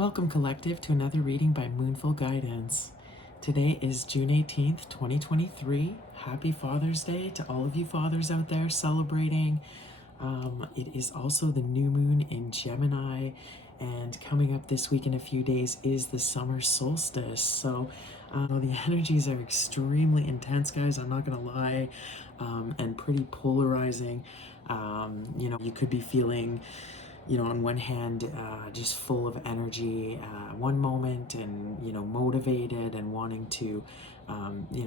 Welcome, Collective, to another reading by Moonful Guidance. Today is June 18th, 2023. Happy Father's Day to all of you fathers out there celebrating. It is also the new moon in Gemini, and coming up this week in a few days is the summer solstice. So the energies are extremely intense, guys. I'm not going to lie, and pretty polarizing. You could be feeling, on one hand, just full of energy, one moment, and, motivated and wanting to,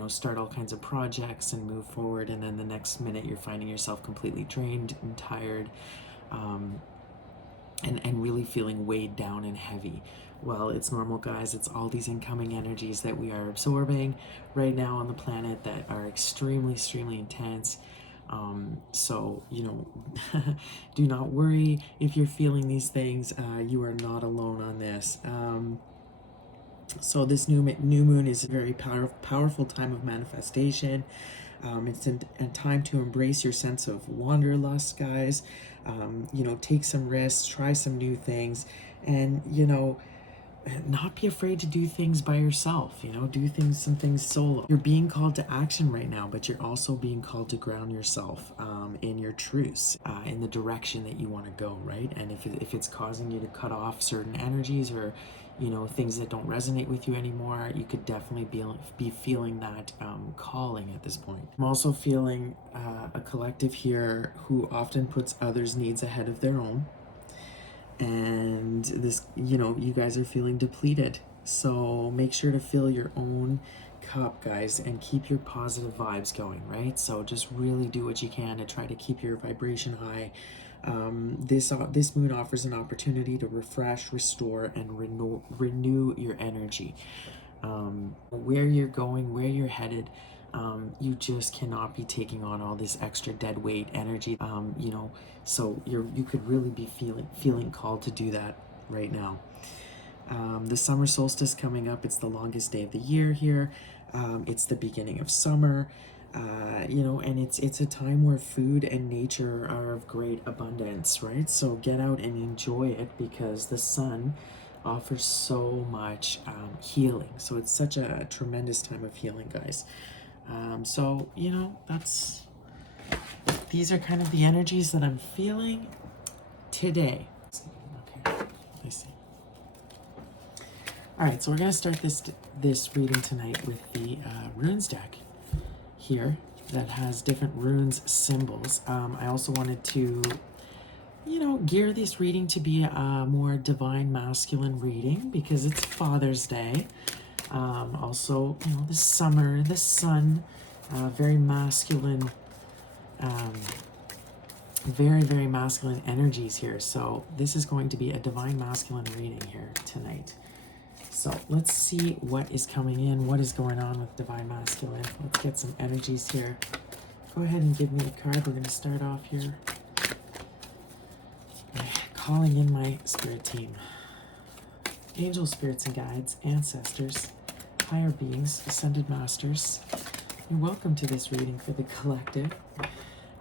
start all kinds of projects and move forward. And then the next minute you're finding yourself completely drained and tired, and really feeling weighed down and heavy. Well, it's normal, guys. It's all these incoming energies that we are absorbing right now on the planet that are extremely, extremely intense. So, do not worry if you're feeling these things. You are not alone on this. So this new moon is a very powerful time of manifestation. It's a time to embrace your sense of wanderlust, guys. Take some risks, try some new things, and, not be afraid to do things by yourself, do some things solo. You're being called to action right now, but you're also being called to ground yourself in your truths, in the direction that you want to go, right? And if it's causing you to cut off certain energies or, things that don't resonate with you anymore, you could definitely be feeling that calling at this point. I'm also feeling a collective here who often puts others' needs ahead of their own. And this, you guys are feeling depleted. So make sure to fill your own cup, guys, and keep your positive vibes going, right? So just really do what you can to try to keep your vibration high. This moon offers an opportunity to refresh, restore, and renew your energy. Where you're going, where you're headed, you just cannot be taking on all this extra dead weight energy. So you could really be feeling called to do that right now. The summer solstice coming up. It's the longest day of the year here. It's the beginning of summer. And it's a time where food and nature are of great abundance, right? So get out and enjoy it, because the sun offers so much healing. So it's such a tremendous time of healing, guys. So these are kind of the energies that I'm feeling today. Okay, I see. All right, so we're gonna start this reading tonight with the runes deck here that has different runes symbols. I also wanted to, gear this reading to be a more divine masculine reading because it's Father's Day. Also, the summer, the sun, very masculine, very, very masculine energies here. So this is going to be a divine masculine reading here tonight. So let's see what is coming in, what is going on with divine masculine. Let's get some energies here. Go ahead and give me a card. We're going to start off here. Calling in my spirit team. Angel spirits and guides, ancestors, higher beings, ascended masters, you're welcome to this reading for the collective.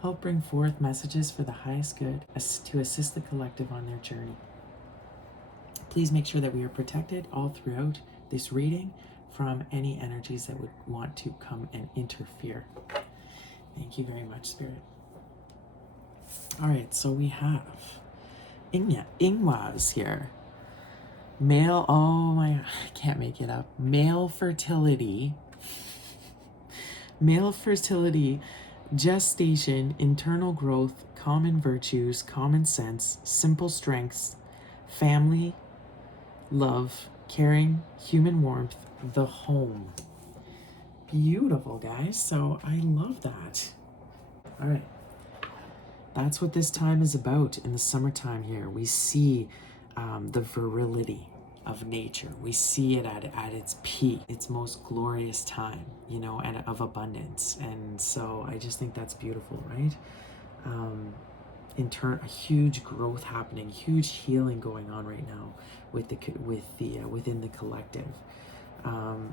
Help bring forth messages for the highest good to assist the collective on their journey. Please make sure that we are protected all throughout this reading from any energies that would want to come and interfere. Thank you very much, Spirit. All right, so we have Ingwaz here. Male, I can't make it up. Male fertility, gestation, internal growth, common virtues, common sense, simple strengths, family, love, caring, human warmth, the home. Beautiful, guys. So I love that. All right. That's what this time is about in the summertime here. We see the virility of nature. We see it at its peak, its most glorious time, and of abundance. And so I just think that's beautiful, right? In turn, a huge growth happening, huge healing going on right now within the collective.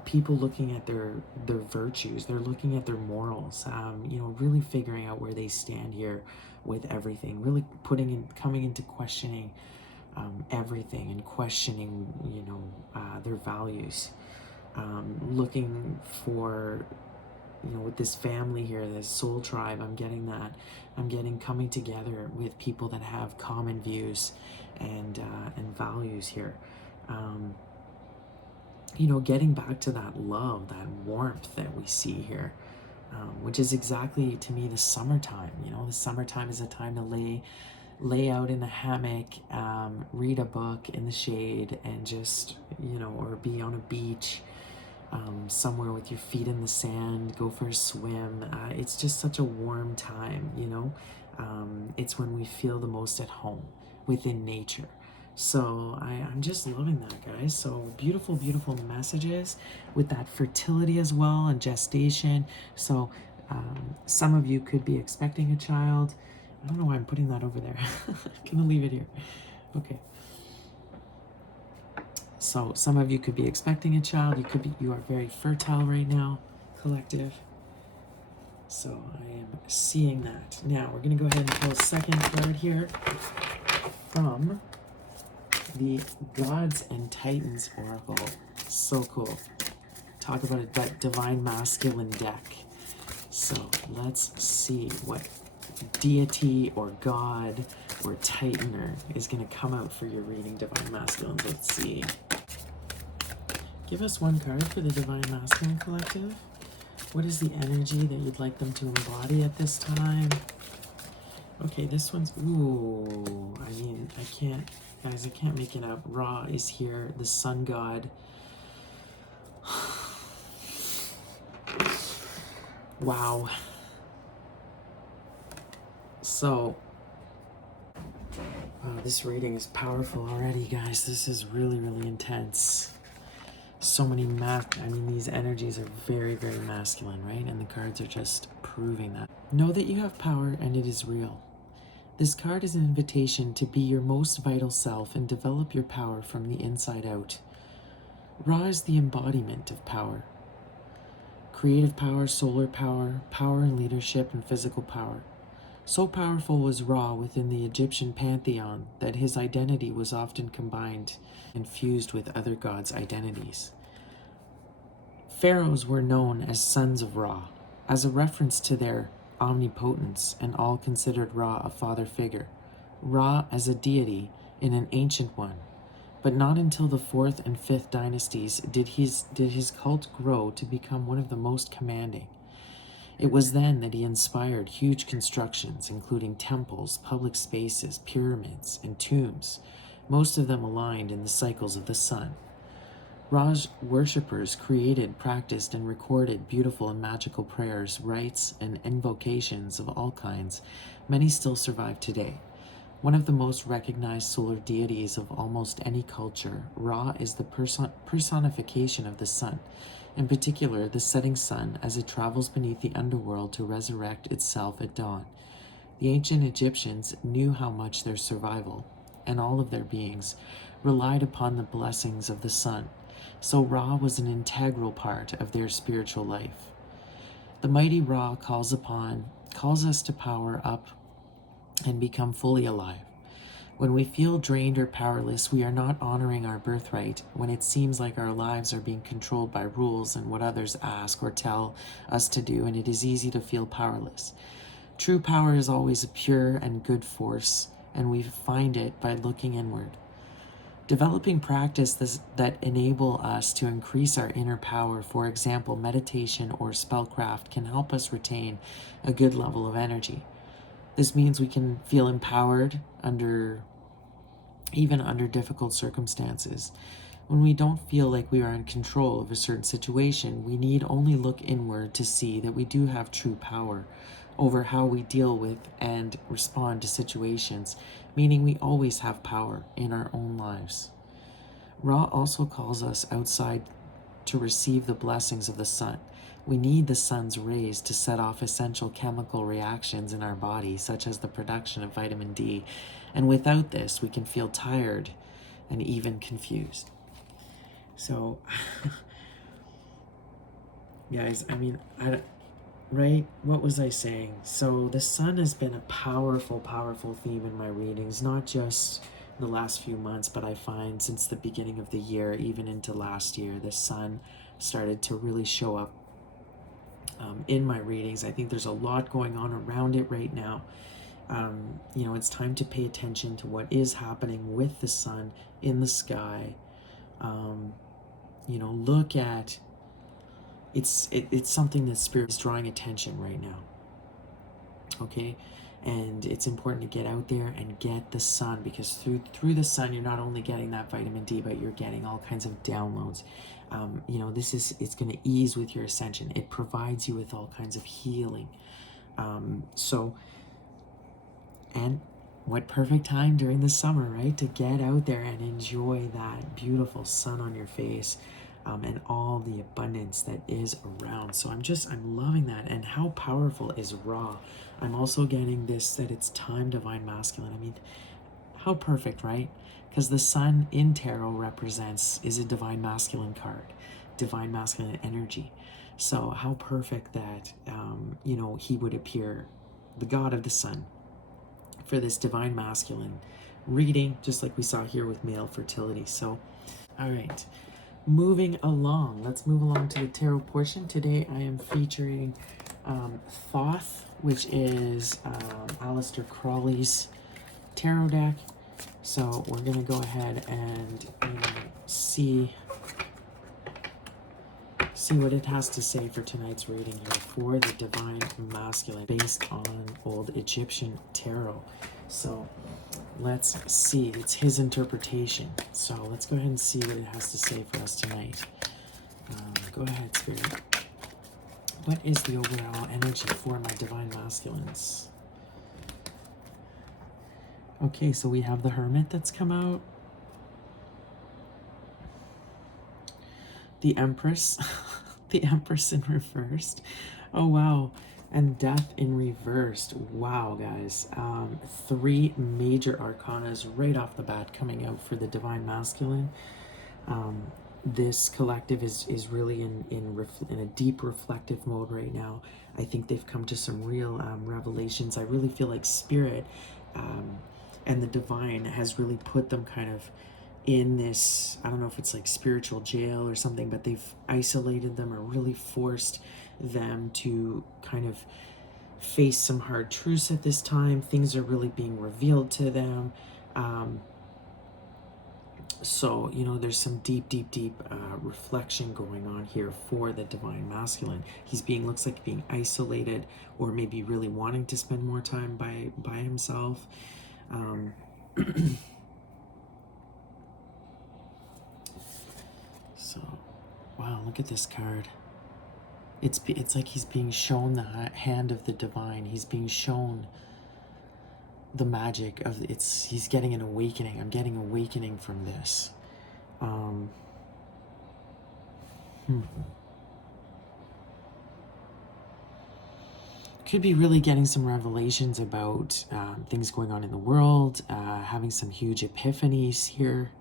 People looking at their virtues, they're looking at their morals, really figuring out where they stand here with everything, really coming into questioning everything and questioning, their values. Looking for, with this family here, this soul tribe, I'm getting that. I'm getting coming together with people that have common views and values here. Getting back to that love, that warmth that we see here, which is exactly, to me, the summertime. The summertime is a time to lay out in a hammock, read a book in the shade, and just, or be on a beach, somewhere with your feet in the sand, go for a swim. It's just such a warm time, it's when we feel the most at home within nature. So I'm just loving that, guys. So beautiful, beautiful messages with that fertility as well and gestation. So some of you could be expecting a child. I don't know why I'm putting that over there. I'm gonna leave it here. Okay. So some of you could be expecting a child. You are very fertile right now, collective. So I am seeing that. Now we're gonna go ahead and pull a second card here from the Gods and Titans Oracle. So cool. Talk about a divine masculine deck. So let's see what deity or god or titan is going to come out for your reading, divine masculine. Let's see. Give us one card for the divine masculine collective. What is the energy that you'd like them to embody at this time? Okay, this one's, ooh, I mean, I can't, guys, I can't make it up. Ra is here, the sun god. Wow. So, this reading is powerful already, guys. This is really, really intense. So many these energies are very, very masculine, right? And the cards are just proving that. Know that you have power and it is real. This card is an invitation to be your most vital self and develop your power from the inside out. Ra is the embodiment of power. Creative power, solar power, power and leadership, and physical power. So powerful was Ra within the Egyptian pantheon that his identity was often combined and fused with other gods' identities. Pharaohs were known as sons of Ra, as a reference to their omnipotence, and all considered Ra a father figure, Ra as a deity in an ancient one. But not until the 4th and 5th dynasties did his cult grow to become one of the most commanding. It was then that he inspired huge constructions, including temples, public spaces, pyramids, and tombs, most of them aligned in the cycles of the sun. Ra's worshippers created, practiced, and recorded beautiful and magical prayers, rites, and invocations of all kinds. Many still survive today. One of the most recognized solar deities of almost any culture, Ra is the personification of the sun, in particular the setting sun as it travels beneath the underworld to resurrect itself at dawn. The ancient Egyptians knew how much their survival, and all of their beings, relied upon the blessings of the sun, so Ra was an integral part of their spiritual life. The mighty Ra calls us to power up and become fully alive. When we feel drained or powerless, we are not honoring our birthright. When it seems like our lives are being controlled by rules and what others ask or tell us to do, and it is easy to feel powerless. True power is always a pure and good force, and we find it by looking inward. Developing practices that enable us to increase our inner power, for example, meditation or spellcraft, can help us retain a good level of energy. This means we can feel empowered even under difficult circumstances. When we don't feel like we are in control of a certain situation, we need only look inward to see that we do have true power over how we deal with and respond to situations, meaning we always have power in our own lives. Ra also calls us outside to receive the blessings of the sun. We need the sun's rays to set off essential chemical reactions in our body, such as the production of vitamin D, and without this, we can feel tired and even confused. So, guys, right? What was I saying? So the sun has been a powerful, powerful theme in my readings, not just the last few months, but I find since the beginning of the year, even into last year, the sun started to really show up in my readings. I think there's a lot going on around it right now. You know, it's time to pay attention to what is happening with the sun in the sky. You know, look at it's something that Spirit is drawing attention right now. Okay, and it's important to get out there and get the sun, because through the sun you're not only getting that vitamin D, but you're getting all kinds of downloads. You know, it's going to ease with your ascension. It provides you with all kinds of healing. And what perfect time during the summer, right, to get out there and enjoy that beautiful sun on your face, and all the abundance that is around. So I'm loving that. And how powerful is Ra? I'm also getting this, that it's time divine masculine. I mean, how perfect, right? Because the sun in tarot is a divine masculine card, divine masculine energy. So how perfect that, you know, he would appear, the god of the sun, for this divine masculine reading, just like we saw here with male fertility. So, all right, moving along. Let's move along to the tarot portion. Today I am featuring Thoth, which is Aleister Crowley's tarot deck. So we're going to go ahead and see what it has to say for tonight's reading here for the divine masculine, based on old Egyptian tarot. So let's see. It's his interpretation. So let's go ahead and see what it has to say for us tonight. Go ahead, Spirit. What is the overall energy for my divine masculines? Okay, so we have the Hermit that's come out. The Empress. The Empress in reversed. Oh, wow. And Death in reversed. Wow, guys. 3 major arcanas right off the bat coming out for the divine masculine. This collective is really in a deep reflective mode right now. I think they've come to some real revelations. I really feel like Spirit and the divine has really put them kind of in this, I don't know if it's like spiritual jail or something, but they've isolated them or really forced them to kind of face some hard truths at this time. Things are really being revealed to them. So, you know, there's some deep reflection going on here for the divine masculine. Looks like being isolated, or maybe really wanting to spend more time by himself. So, wow, look at this card. It's like he's being shown the hand of the divine. He's being shown the magic of he's getting an awakening. I'm getting awakening from this. Could be really getting some revelations about things going on in the world, having some huge epiphanies here.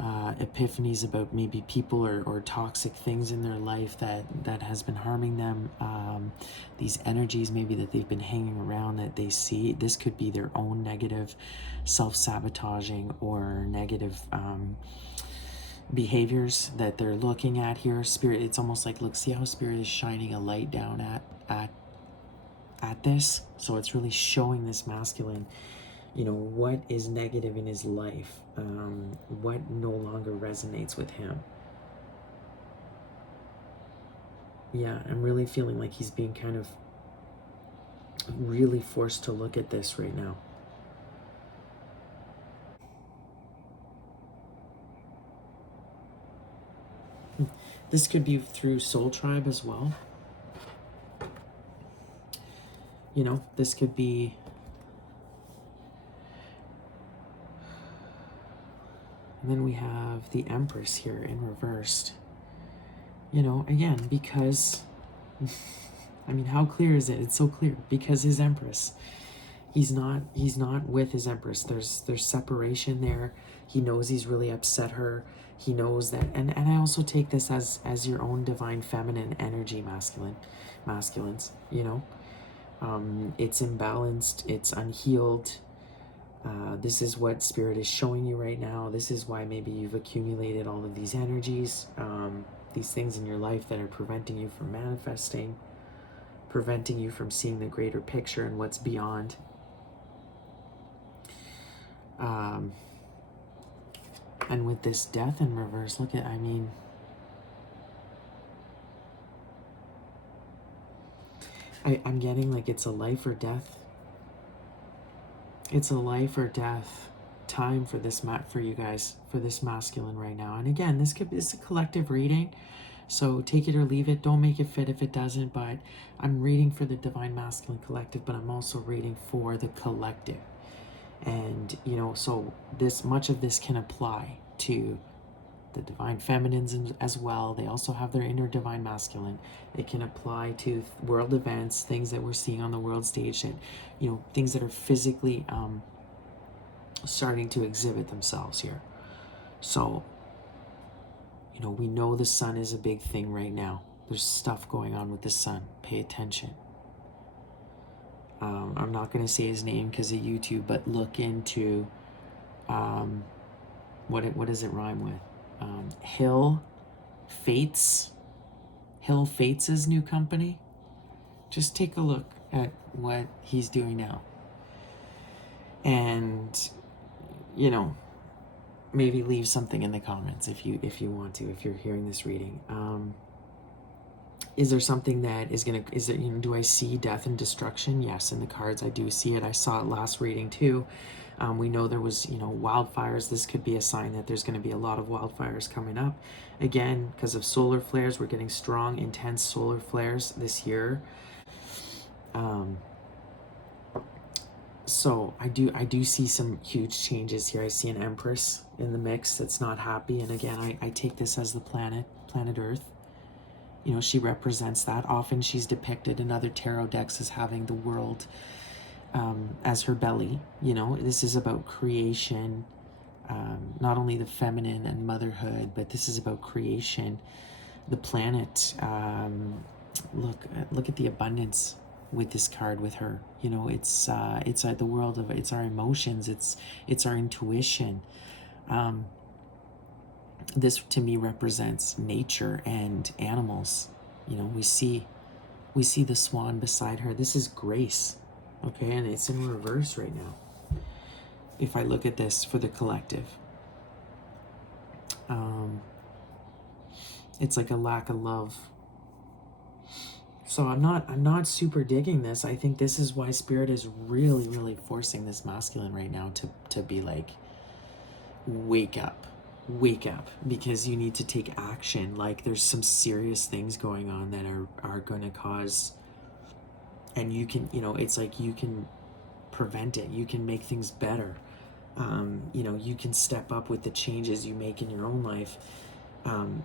Epiphanies about maybe people or toxic things in their life that has been harming them. These energies maybe that they've been hanging around, that they see. This could be their own negative self-sabotaging or negative behaviors that they're looking at here. Spirit, it's almost like, look, see how Spirit is shining a light down at this. So it's really showing this masculine, you know, what is negative in his life, what no longer resonates with him. Yeah, I'm really feeling like he's being kind of really forced to look at this right now. This could be through Soul Tribe as well. You know, this could be... And then we have the Empress here in reversed. You know, again, because... I mean, how clear is it? It's so clear. Because his Empress... He's not with his Empress. There's separation there. He knows he's really upset her. He knows that, and I also take this as your own divine feminine energy, masculines, you know. It's imbalanced, it's unhealed. This is what Spirit is showing you right now. This is why maybe you've accumulated all of these energies, these things in your life that are preventing you from manifesting, preventing you from seeing the greater picture and what's beyond. And with this death in reverse, look at, I mean, I'm getting like it's a life or death. It's a life or death time for this for you guys, for this masculine right now. And again, this is a collective reading, so take it or leave it. Don't make it fit if it doesn't. But I'm reading for the divine masculine collective, but I'm also reading for the collective. And you know, so this much of this can apply to the divine feminines as well. They also have their inner divine masculine. It can apply to world events, things that we're seeing on the world stage, and you know, things that are physically starting to exhibit themselves here. So you know, we know the sun is a big thing right now. There's stuff going on with the sun. Pay attention. I'm not going to say his name because of YouTube, but look into what does it rhyme with? Hill Fates' new company. Just take a look at what he's doing now, and you know, maybe leave something in the comments if you want to, if you're hearing this reading. Is there something that is there, you know, do I see death and destruction? Yes, in the cards I do see it. I saw it last reading too. We know there was, you know, wildfires. This could be a sign that there's going to be a lot of wildfires coming up. Again, because of solar flares, we're getting strong, intense solar flares this year. So I do see some huge changes here. I see an Empress in the mix that's not happy. And again, I take this as the planet Earth. You know, she represents that. Often she's depicted in other tarot decks as having the world as her belly. You know, this is about creation, not only the feminine and motherhood, but this is about creation, the planet. Look at the abundance with this card with her. You know, it's the world of, it's our emotions, it's our intuition. This to me represents nature and animals. You know, we see the swan beside her. This is grace, okay, and it's in reverse right now. If I look at this for the collective, it's like a lack of love. So I'm not super digging this. I think this is why Spirit is really forcing this masculine right now to be like, wake up, because you need to take action. Like there's some serious things going on that are going to cause, and you can, you know, it's like you can prevent it. You can make things better. You know, you can step up with the changes you make in your own life.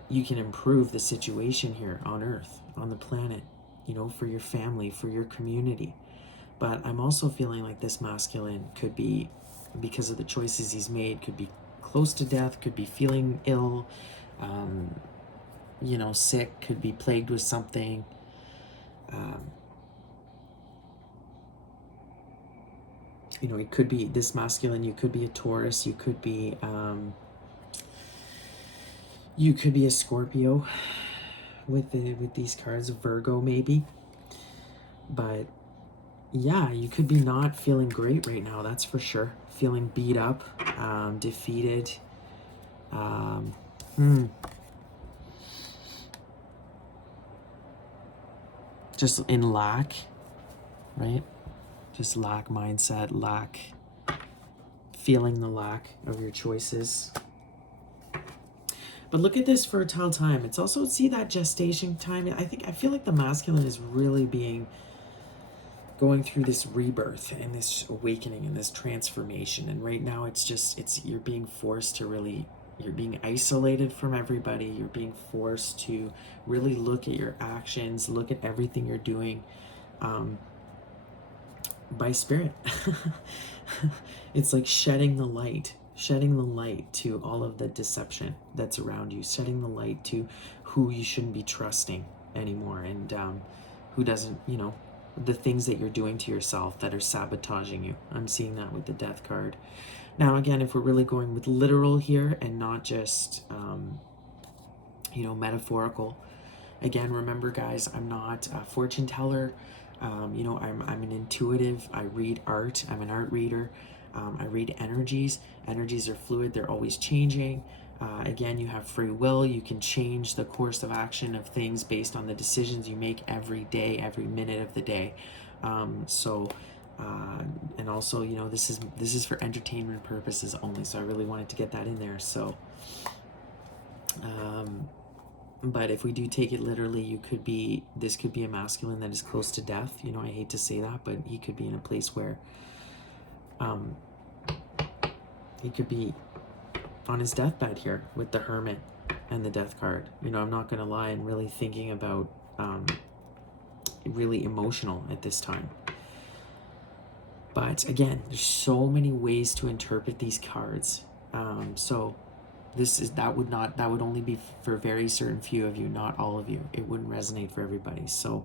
You can improve the situation here on Earth, on the planet, you know, for your family, for your community. But I'm also feeling like this masculine could be, because of the choices he's made, could be close to death, could be feeling ill, you know, sick, could be plagued with something. You know, it could be this masculine, you could be a Taurus, you could be a Scorpio with these cards, Virgo maybe. But yeah, you could be not feeling great right now, that's for sure. Feeling beat up, defeated, just in lack, right? Just lack mindset, lack, feeling the lack of your choices. But look at this fertile time. It's also, see that gestation time. I feel like the masculine is really going through this rebirth and this awakening and this transformation. And right now you're being forced to really, you're being isolated from everybody. You're being forced to really look at your actions, look at everything you're doing by Spirit. It's like shedding the light to all of the deception that's around you, shedding the light to who you shouldn't be trusting anymore, and who doesn't, you know, the things that you're doing to yourself that are sabotaging you. I'm seeing that with the Death card. Now, again, if we're really going with literal here and not just, metaphorical, again, remember, guys, I'm not a fortune teller. I'm an intuitive. I read art. I'm an art reader. I read energies. Energies are fluid. They're always changing. Again, you have free will. You can change the course of action of things based on the decisions you make every day, every minute of the day. And also, this is for entertainment purposes only. So I really wanted to get that in there. So, but if we do take it literally, this could be a masculine that is close to death. I hate to say that, but he could be in a place where, he could be on his deathbed here with the Hermit and the Death card. I'm not going to lie, I'm really thinking about, really emotional at this time. But again, there's so many ways to interpret these cards. So that would only be for a very certain few of you, not all of you. It wouldn't resonate for everybody. So,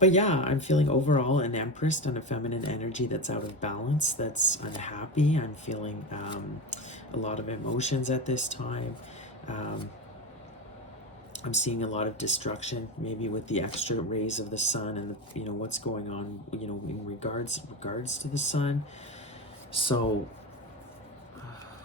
but yeah, I'm feeling overall an Empress and a feminine energy that's out of balance, that's unhappy. I'm feeling a lot of emotions at this time. I'm seeing a lot of destruction, maybe with the extra rays of the sun and what's going on, in regards to the sun. So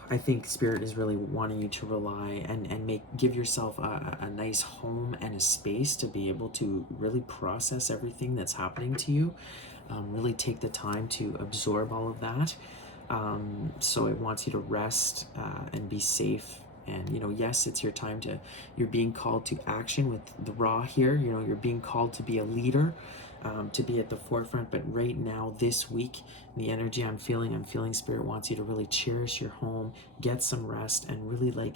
I think Spirit is really wanting you to rely and give yourself a nice home and a space to be able to really process everything that's happening to you. Really take the time to absorb all of that. So it wants you to rest and be safe. And, yes, it's your time you're being called to action with the Raw here. You're being called to be a leader, to be at the forefront. But right now, this week, the energy I'm feeling Spirit wants you to really cherish your home, get some rest, and really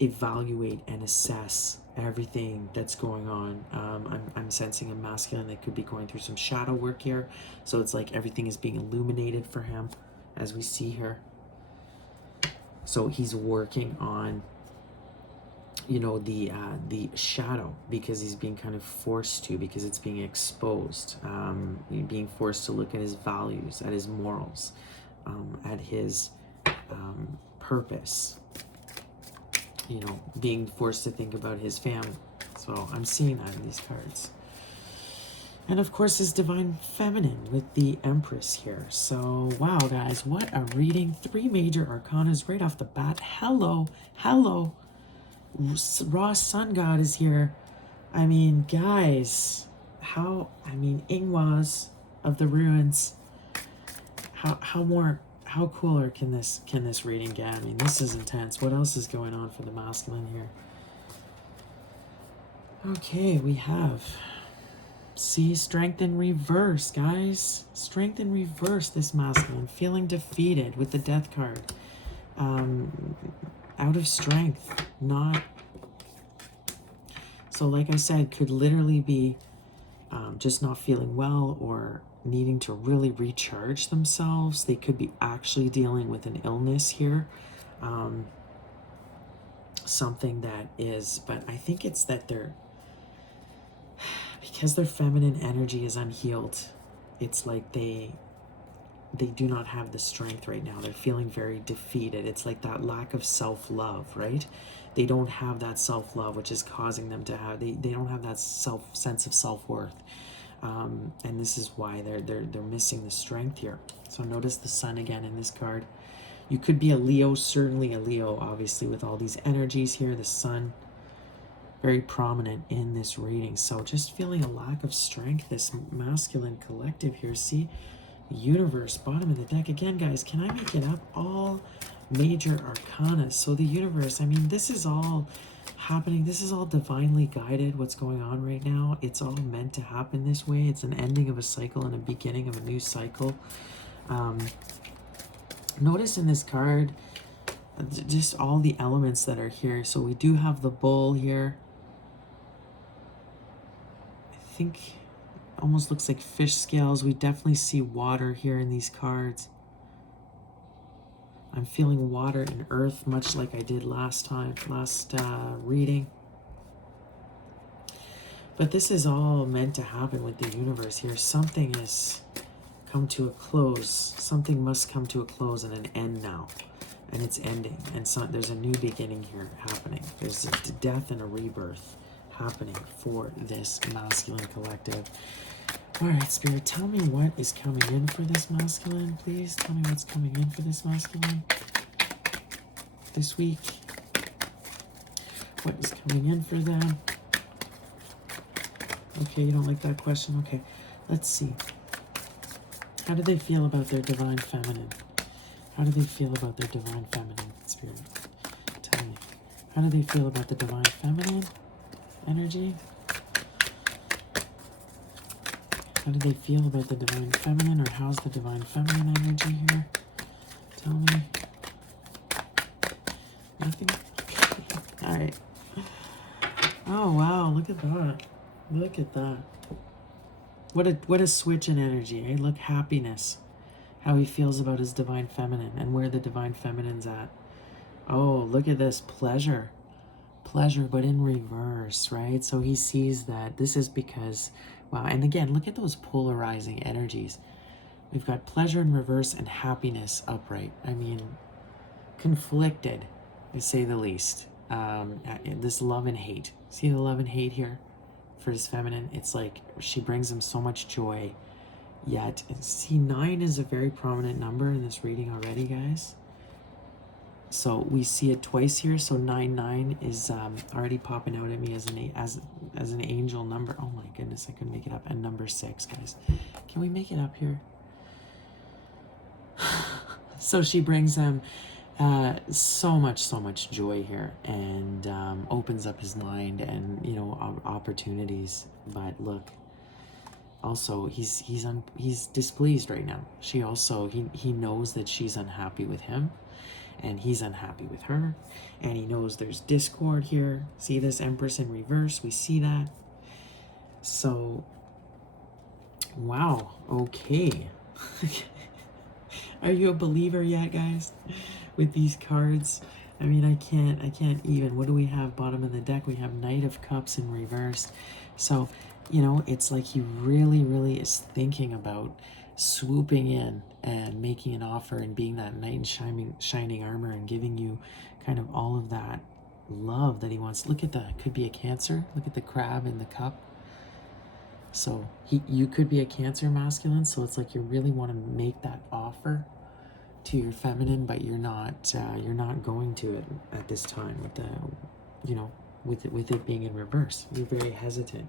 evaluate and assess everything that's going on. I'm sensing a masculine that could be going through some shadow work here. So it's like everything is being illuminated for him, as we see here. So he's working on, the shadow, because he's being kind of forced to, because it's being exposed, being forced to look at his values, at his morals, at his purpose, being forced to think about his family. So I'm seeing that in these cards. And of course, his divine feminine with the Empress here. So, wow, guys, what a reading. 3 major arcanas right off the bat. Hello. Raw Sun God is here. I mean, guys, Ingwaz of the ruins. How cooler can this reading get? I mean, this is intense. What else is going on for the masculine here? Okay, we have... See, strength in reverse, guys. Strength in reverse, this masculine. Feeling defeated with the Death card. Out of strength. Not... So like I said, could literally be just not feeling well or needing to really recharge themselves. They could be actually dealing with an illness here. Something that is... But I think it's that because their feminine energy is unhealed, it's like they do not have the strength right now. They're feeling very defeated. It's like that lack of self-love, right? They don't have that self-love, which is causing them to have... They don't have that sense of self-worth. And this is why they're missing the strength here. So notice the sun again in this card. You could be a Leo, certainly a Leo, obviously, with all these energies here. The sun... very prominent in this reading. So just feeling a lack of strength, this masculine collective here. See, universe, bottom of the deck. Again, guys, can I make it up? All major arcana. So the universe, I mean, this is all happening. This is all divinely guided, what's going on right now. It's all meant to happen this way. It's an ending of a cycle and a beginning of a new cycle. Notice in this card, just all the elements that are here. So we do have the bull here. I think almost looks like fish scales. We definitely see water here in these cards. I'm feeling water and earth, much like I did last reading. But this is all meant to happen with the universe here. Something has come to a close. Something must come to a close and an end now. And it's ending. And so there's a new beginning here happening. There's a death and a rebirth happening for this masculine collective. All right, Spirit, tell me what is coming in for this masculine, please. Tell me what's coming in for this masculine this week. What is coming in for them? Okay, you don't like that question? Okay, let's see. How do they feel about their divine feminine? How do they feel about their divine feminine, Spirit? Tell me. How do they feel about the divine feminine energy? How do they feel about the divine feminine, or how's the divine feminine energy here? Tell me. Nothing? Okay. All right. Oh, wow. Look at that. Look at that. What a switch in energy, eh? Look, happiness. How he feels about his divine feminine and where the divine feminine's at. Oh, look at this. Pleasure. Pleasure, but in reverse, right? So he sees that this is because, wow, and again, look at those polarizing energies. We've got pleasure in reverse and happiness upright. I mean, conflicted, to say the least. This love and hate. See the love and hate here for his feminine? It's like she brings him so much joy, yet, see, 9 is a very prominent number in this reading already, guys. So we see it twice here. So 9 is already popping out at me as an angel number. Oh my goodness, I couldn't make it up. And number 6, guys. Can we make it up here? So she brings him so much joy here, and opens up his mind and, you know, opportunities. But look, also he's displeased right now. She also he knows that she's unhappy with him, and he's unhappy with her, and he knows there's discord here. See this Empress in reverse? We see that. So, wow, okay. Are you a believer yet, guys, with these cards? I mean, I can't even. What do we have bottom of the deck? We have Knight of Cups in reverse. So, you know, it's like he really is thinking about swooping in and making an offer and being that knight in shining armor and giving you kind of all of that love that he wants. Look at that. Could be a Cancer. Look at the crab in the cup. So you could be a Cancer masculine. So it's like you really want to make that offer to your feminine, but you're not going to it at this time with the, you know, with it being in reverse. You're very hesitant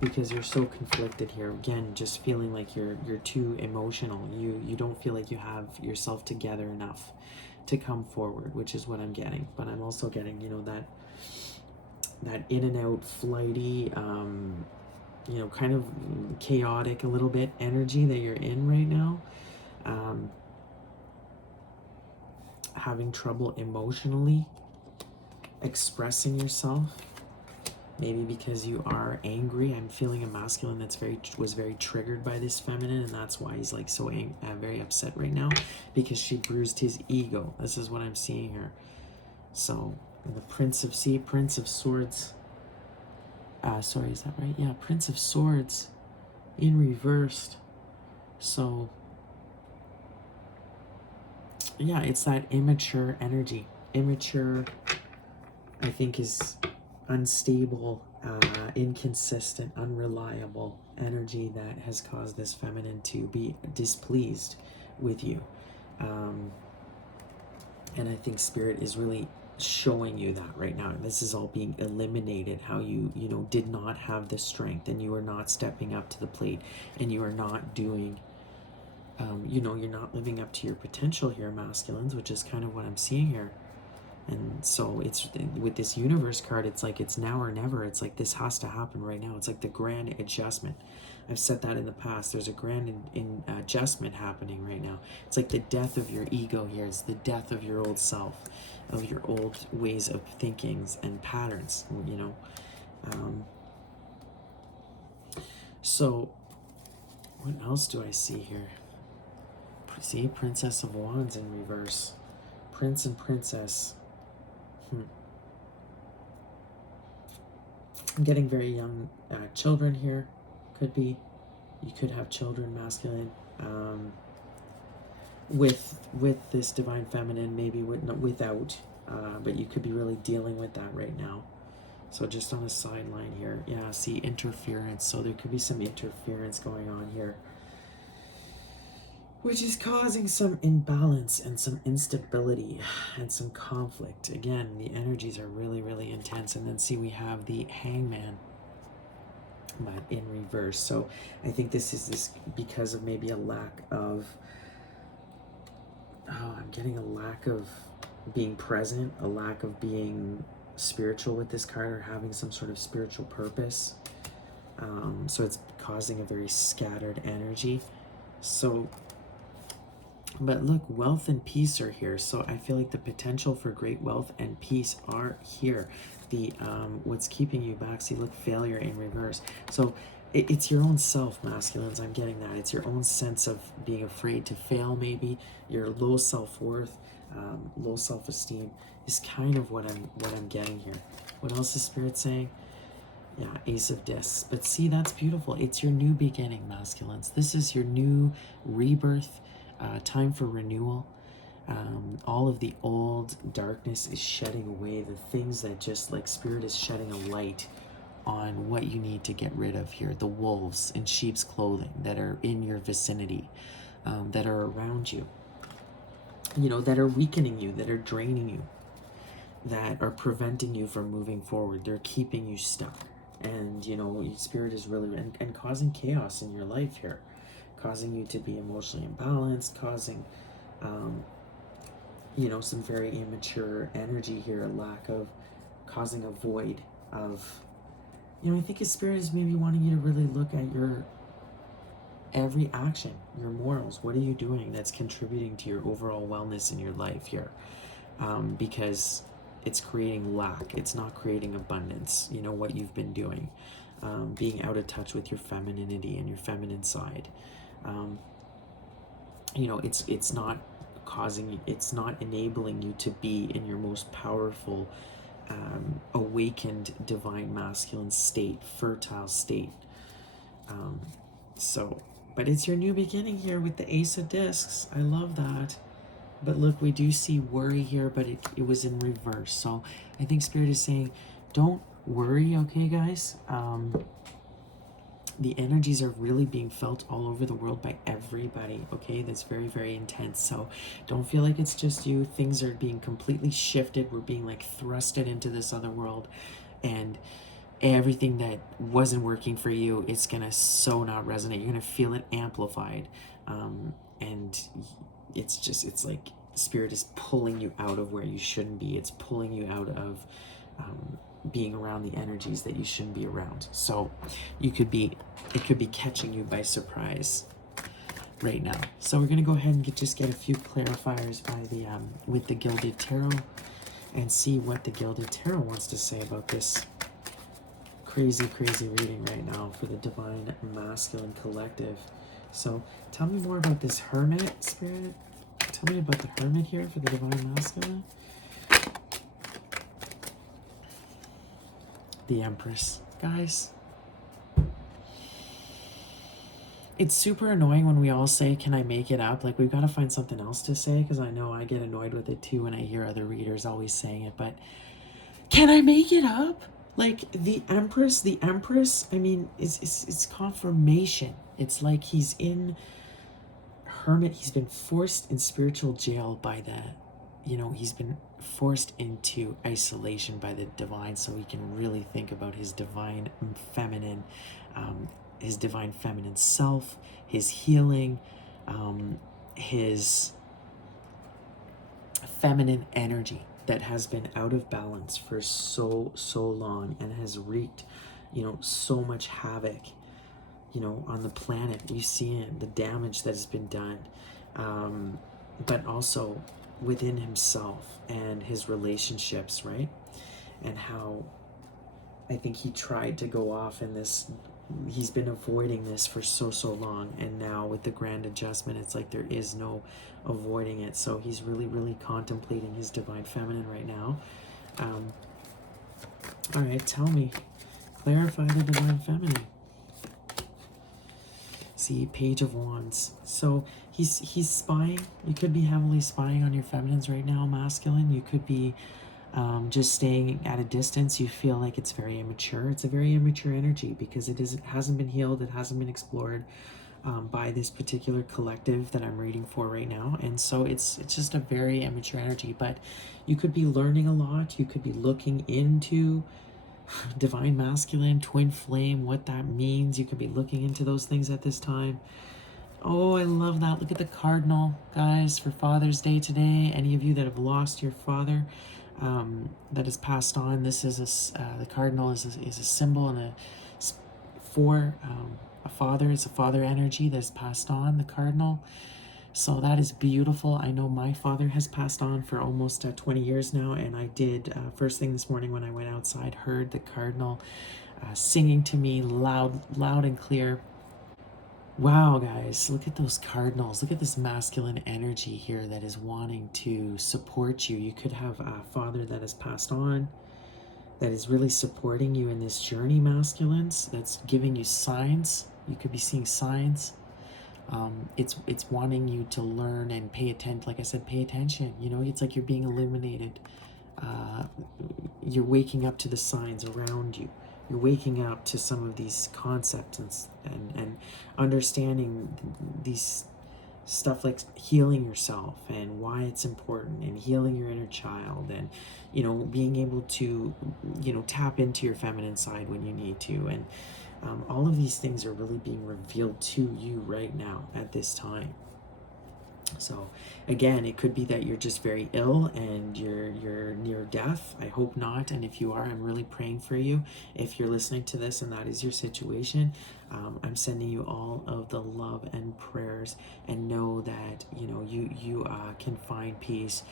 because you're so conflicted here. Again, just feeling like you're too emotional. You don't feel like you have yourself together enough to come forward, which is what I'm getting. But I'm also getting, you know, that in and out, flighty, you know, kind of chaotic a little bit energy that you're in right now. Having trouble emotionally expressing yourself, maybe because you are angry. I'm feeling a masculine that's was very triggered by this feminine, and that's why he's like so very upset right now, because she bruised his ego. This is what I'm seeing here. So the Prince of Swords, sorry, is that right? Yeah, Prince of Swords in reversed. So yeah, it's that immature energy. Immature, I think, is unstable, inconsistent, unreliable energy that has caused this feminine to be displeased with you. And I think Spirit is really showing you that right now. This is all being eliminated, how you know, did not have the strength, and you are not stepping up to the plate, and you are not doing, you know, you're not living up to your potential here, masculines, which is kind of what I'm seeing here. And so it's with this universe card, it's like it's now or never. It's like this has to happen right now. It's like the grand adjustment. I've said that in the past. There's a grand adjustment happening right now. It's like the death of your ego here. It's the death of your old self, of your old ways of thinkings and patterns, you know. So what else do I see here? See, Princess of Wands in reverse. Prince and Princess. I'm getting very young children here. Could be. You could have children, masculine. With this divine feminine, maybe without. But you could be really dealing with that right now. So just on a sideline here. Yeah, see, interference. So there could be some interference going on here, which is causing some imbalance and some instability and some conflict. Again, the energies are really, really intense. And then see, we have the hangman, but in reverse. So I think this is because of maybe a lack of, I'm getting a lack of being present, a lack of being spiritual with this card, or having some sort of spiritual purpose. So it's causing a very scattered energy. So, but look, wealth and peace are here. So I feel like the potential for great wealth and peace are here. The what's keeping you back, see, look, failure in reverse. So it's your own self, masculines. I'm getting that. It's your own sense of being afraid to fail, maybe your low self-worth, low self-esteem is kind of what I'm getting here. What else is Spirit saying? Yeah, Ace of Discs. But see, that's beautiful. It's your new beginning, masculines. This is your new rebirth, time for renewal. All of the old darkness is shedding away. The things that just, like, Spirit is shedding a light on what you need to get rid of here. The wolves in sheep's clothing that are in your vicinity, that are around you, you know, that are weakening you, that are draining you, that are preventing you from moving forward. They're keeping you stuck. And, you know, Spirit is really, and causing chaos in your life here, causing you to be emotionally imbalanced, causing, you know, some very immature energy here, a lack of, causing a void of, you know, I think His Spirit is maybe wanting you to really look at your every action, your morals. What are you doing that's contributing to your overall wellness in your life here? Because it's creating lack. It's not creating abundance. You know, what you've been doing, being out of touch with your femininity and your feminine side. You know, it's not causing, it's not enabling you to be in your most powerful, awakened divine masculine state, fertile state. So, but it's your new beginning here with the Ace of Discs. I love that. But look, we do see worry here, but it was in reverse. So I think Spirit is saying, don't worry, okay, guys? The energies are really being felt all over the world by everybody, okay? That's very, very intense. So don't feel like it's just you. Things are being completely shifted. We're being, like, thrusted into this other world. And everything that wasn't working for you, it's gonna so not resonate. You're gonna feel it amplified. And it's just, it's like Spirit is pulling you out of where you shouldn't be. It's pulling you out of being around the energies that you shouldn't be around. So it could be catching you by surprise right now. So we're gonna go ahead and just get a few clarifiers by the with the Gilded Tarot, and see what the Gilded Tarot wants to say about this crazy reading right now for the Divine Masculine Collective. So tell me more about this Hermit, Spirit. Tell me about the Hermit here for the Divine Masculine. The Empress. Guys, it's super annoying when we all say, can I make it up? Like, we've got to find something else to say, because I know I get annoyed with it too when I hear other readers always saying it, but can I make it up? Like, the Empress, I mean, it's confirmation. It's like he's in Hermit. He's been forced in spiritual jail by the, you know, he's been forced into isolation by the divine, so he can really think about his divine feminine, self, his healing, his feminine energy that has been out of balance for so long and has wreaked, you know, so much havoc, you know, on the planet. We've seen the damage that has been done, but also within himself and his relationships, right? And how I think he tried to go off in this, he's been avoiding this for so long, and now with the grand adjustment, it's like there is no avoiding it. So he's really contemplating his divine feminine right now. All right, tell me Clarify the divine feminine. See, Page of Wands. So he's spying. You could be heavily spying on your feminines right now, masculine. You could be just staying at a distance. You feel like it's very immature. It's a very immature energy because it hasn't been healed. It hasn't been explored by this particular collective that I'm reading for right now. And so it's just a very immature energy. But you could be learning a lot. You could be looking into divine masculine, twin flame, what that means. You could be looking into those things at this time. Oh, I love that. Look at the cardinal, guys, for Father's Day today. Any of you that have lost your father that has passed on, this is the cardinal is a symbol and for a father. It's a father energy that's passed on, the cardinal. So that is beautiful. I know my father has passed on for almost 20 years now, and I did, first thing this morning when I went outside, heard the cardinal singing to me loud and clear. Wow, guys, look at those cardinals. Look at this masculine energy here that is wanting to support you. You could have a father that has passed on, that is really supporting you in this journey, masculines, that's giving you signs. You could be seeing signs. It's wanting you to learn and pay attention. Like I said, pay attention. You know, it's like you're being illuminated. You're waking up to the signs around you. You're waking up to some of these concepts and understanding these stuff like healing yourself and why it's important, and healing your inner child, and being able to tap into your feminine side when you need to, and all of these things are really being revealed to you right now at this time. So again, it could be that you're just very ill and you're near death. I hope not, and if you are, I'm really praying for you. If you're listening to this and that is your situation, I'm sending you all of the love and prayers, and know that you can find peace,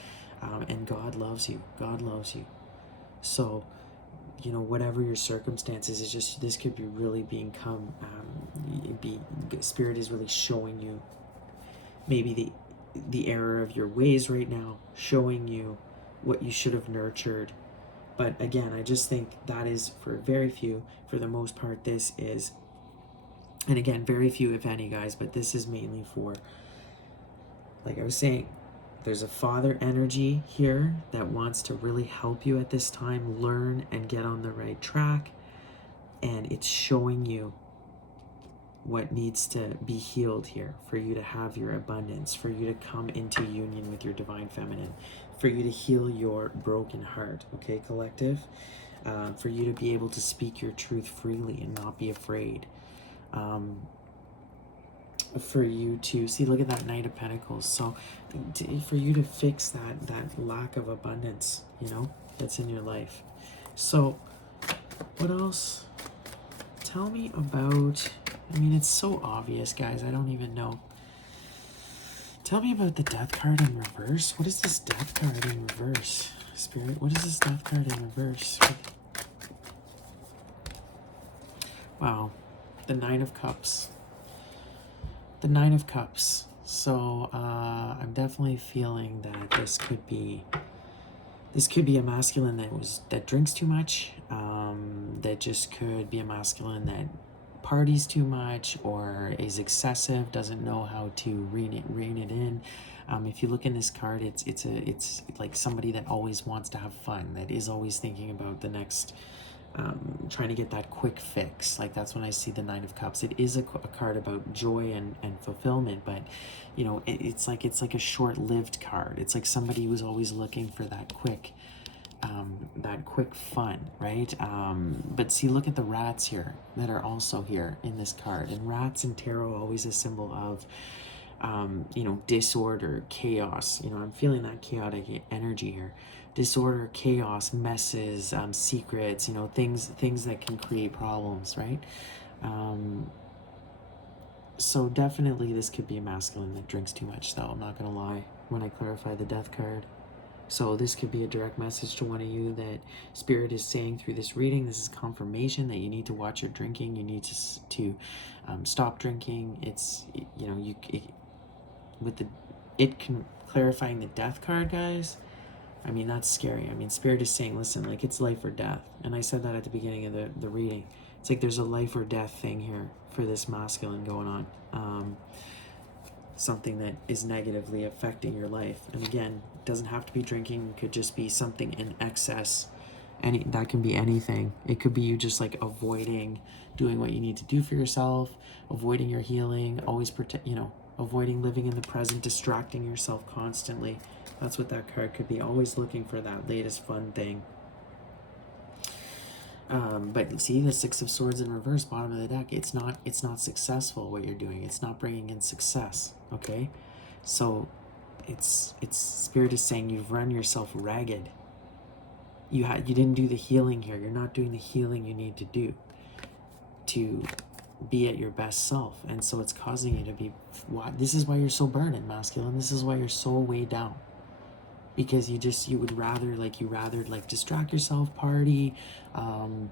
and God loves you. God loves you. So whatever your circumstances, is just, this could be really Spirit is really showing you maybe the error of your ways right now, showing you what you should have nurtured. But again, I just think that is for very few. For the most part, this is, and again, very few if any, guys, but this is mainly for, like I was saying, there's a father energy here that wants to really help you at this time learn and get on the right track, and it's showing you what needs to be healed here for you to have your abundance, for you to come into union with your divine feminine, for you to heal your broken heart, okay, collective? For you to be able to speak your truth freely and not be afraid. For you to see, look at that Knight of Pentacles. So for you to fix that lack of abundance, that's in your life. So what else? Tell me about, it's so obvious, guys, I don't even know. Tell me about the Death card in reverse. What is this Death card in reverse? Spirit, what is this Death card in reverse? Wow, the Nine of Cups. The Nine of Cups. So I'm definitely feeling that this could be a masculine that drinks too much. That just could be a masculine that parties too much or is excessive, doesn't know how to rein it in. If you look in this card, it's like somebody that always wants to have fun, that is always thinking about the next, trying to get that quick fix. Like, that's when I see the Nine of Cups. It is a card about joy and fulfillment, but it's like a short-lived card. It's like somebody who's always looking for that quick fun, right? But see, look at the rats here that are also here in this card, and rats in tarot are always a symbol of disorder, chaos. I'm feeling that chaotic energy here. Disorder, chaos, messes, secrets, things that can create problems, right? So definitely this could be a masculine that drinks too much, though. I'm not gonna lie when I clarify the Death card. So this could be a direct message to one of you that Spirit is saying through this reading. This is confirmation that you need to watch your drinking. You need to stop drinking. It's, clarifying the Death card, guys. I mean, that's scary. I mean, Spirit is saying, listen, like, it's life or death. And I said that at the beginning of the reading. It's like there's a life or death thing here for this masculine going on. Something that is negatively affecting your life. And again, it doesn't have to be drinking. It could just be something in excess. That can be anything. It could be you just like avoiding doing what you need to do for yourself, avoiding your healing, always avoiding living in the present, distracting yourself constantly. That's what that card could be. Always looking for that latest fun thing. But see, the Six of Swords in reverse, bottom of the deck. It's not successful what you're doing. It's not bringing in success. Okay, so it's Spirit is saying you've run yourself ragged. You didn't do the healing here. You're not doing the healing you need to do to be at your best self, and so it's causing you to be. This is why you're so burdened, masculine. This is why you're so way down. Because you would rather distract yourself, party, not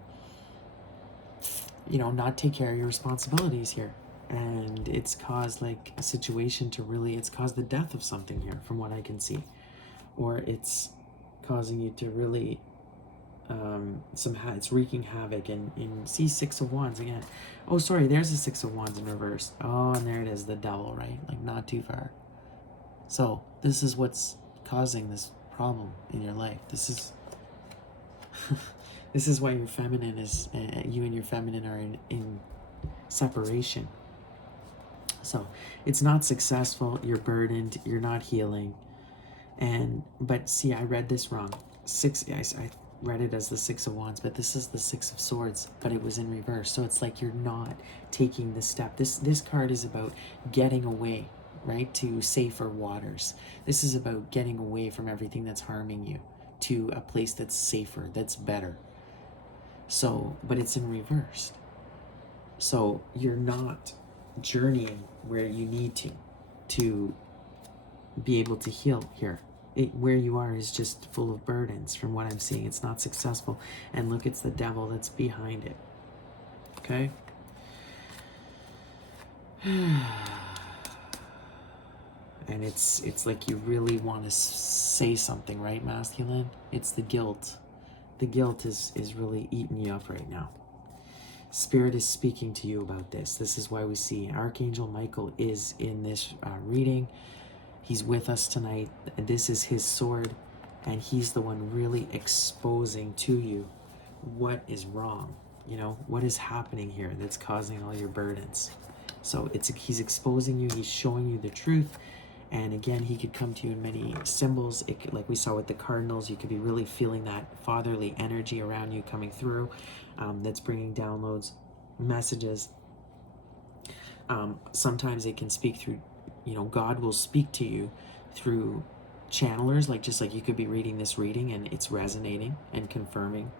take care of your responsibilities here. And it's caused like a situation to really, it's caused the death of something here from what I can see. Or it's causing you to really, it's wreaking havoc in see Six of Wands again. Oh, sorry, there's a Six of Wands in reverse. Oh, and there it is, the devil, right? Like not too far. So this is what's causing this problem in your life. This is this is why your feminine is you and your feminine are in separation. So it's not successful. You're burdened. You're not healing. But see, I read this wrong. I read it as the Six of Wands, but this is the Six of Swords, but it was in reverse. So it's like you're not taking the step. This card is about getting away, right, to safer waters. This is about getting away from everything that's harming you to a place that's safer, that's better. So, but it's in reverse. So you're not journeying where you need to be able to heal here. Where you are is just full of burdens from what I'm seeing. It's not successful. And look, it's the devil that's behind it. Okay? And it's like you really want to say something, right, masculine? It's the guilt. The guilt is really eating you up right now. Spirit is speaking to you about this. This is why we see Archangel Michael is in this reading. He's with us tonight. This is his sword, and he's the one really exposing to you what is wrong. What is happening here that's causing all your burdens. So he's exposing you. He's showing you the truth. And again, he could come to you in many symbols. Like we saw with the cardinals, you could be really feeling that fatherly energy around you coming through. That's bringing downloads, messages. Sometimes it can speak through, God will speak to you through channelers, just like you could be reading this reading and it's resonating and confirming.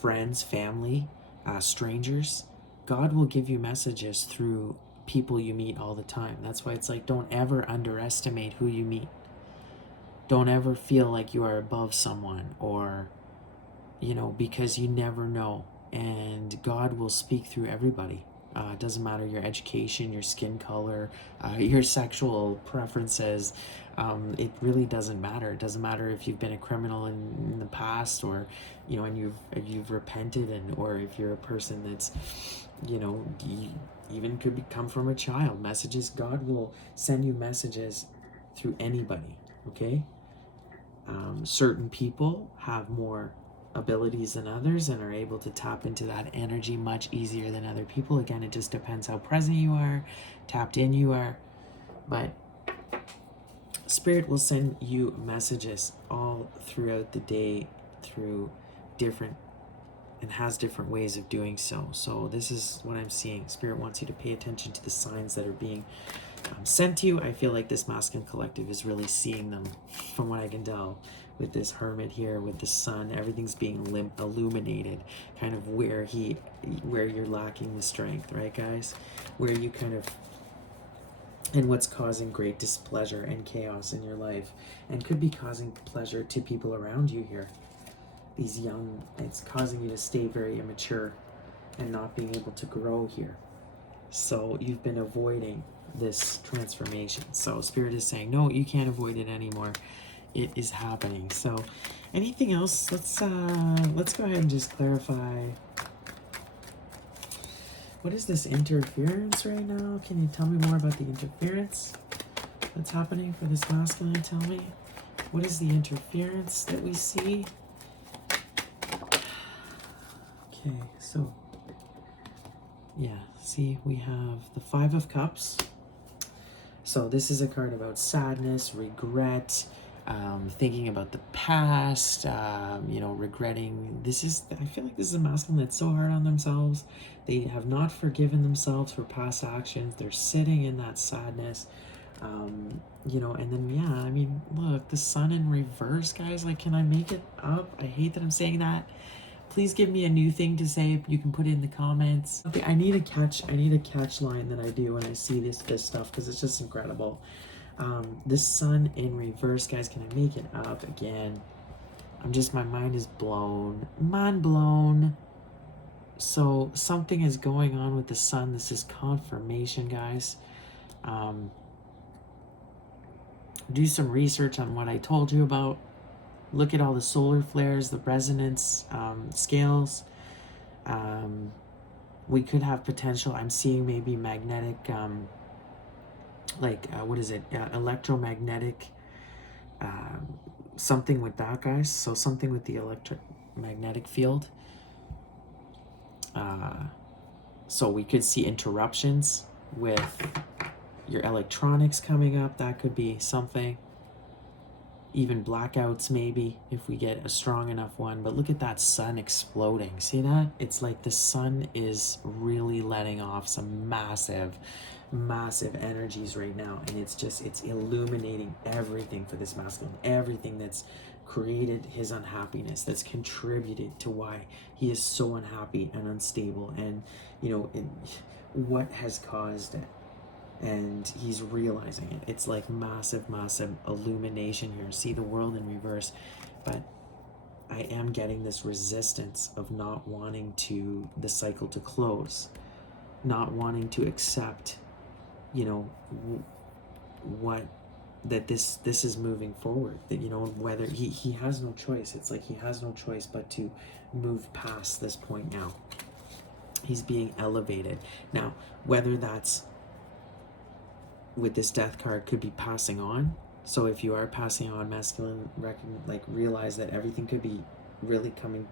Friends, family, strangers. God will give you messages through people you meet all the time. That's why it's like, don't ever underestimate who you meet. Don't ever feel like you are above someone or, because you never know. And God will speak through everybody. It doesn't matter your education, your skin color, your sexual preferences. It really doesn't matter. It doesn't matter if you've been a criminal in the past, or and you've repented, or if you're a person that's even could come from a child. Messages, God will send you messages through anybody. Okay. Certain people have more abilities than others and are able to tap into that energy much easier than other people. Again, it just depends how present you are, tapped in you are. But Spirit will send you messages all throughout the day through different, and has different ways of doing so. So this is what I'm seeing. Spirit wants you to pay attention to the signs that are being sent to you. I feel like this masculine collective is really seeing them, from what I can tell, with this hermit here, with the sun. Everything's being illuminated, kind of where you're lacking the strength, right, guys? Where you and what's causing great displeasure and chaos in your life, and could be causing pleasure to people around you here. It's causing you to stay very immature and not being able to grow here. So you've been avoiding this transformation. So Spirit is saying, no, you can't avoid it anymore. it is happening. So anything else? Let's go ahead and just clarify. What is this interference right now? Can you tell me more about the interference that's happening for this masculine? Tell me. What is the interference that we see? Okay, so yeah, see, we have the Five of Cups. So this is a card about sadness, regret, thinking about the past, you know, regretting. I feel like this is a masculine that's so hard on themselves. They have not forgiven themselves for past actions. They're sitting in that sadness, you know, and then, yeah, I mean, look, the Sun in reverse, guys. Like, can I make it up? I hate that I'm saying that. Please give me a new thing to say. You can put it in the comments. Okay, I need a catch line that I do when I see this stuff, because it's just incredible. The Sun in reverse, guys. Can I make it up again? My mind is blown. Mind blown. So something is going on with the Sun. This is confirmation, guys. Do some research on what I told you about. Look at all the solar flares, the resonance scales. We could have potential. I'm seeing maybe magnetic, what is it? Electromagnetic, something with that, guys. So something with the electromagnetic field. So we could see interruptions with your electronics coming up. That could be something. Even blackouts, maybe, if we get a strong enough one. But look at that Sun exploding. See that? It's like the Sun is really letting off some massive energies right now, and it's illuminating everything for this masculine, everything that's created his unhappiness, that's contributed to why he is so unhappy and unstable, and you know, what has caused it. And he's realizing it. It's like massive illumination here. See the world in reverse. But I am getting this resistance of not wanting the cycle to close, not wanting to accept, you know, that this is moving forward, that, you know, whether he has no choice. It's like he has no choice but to move past this point now. He's being elevated now, whether that's with this Death card, could be passing on. So if you are passing on masculine, realize that everything could be really coming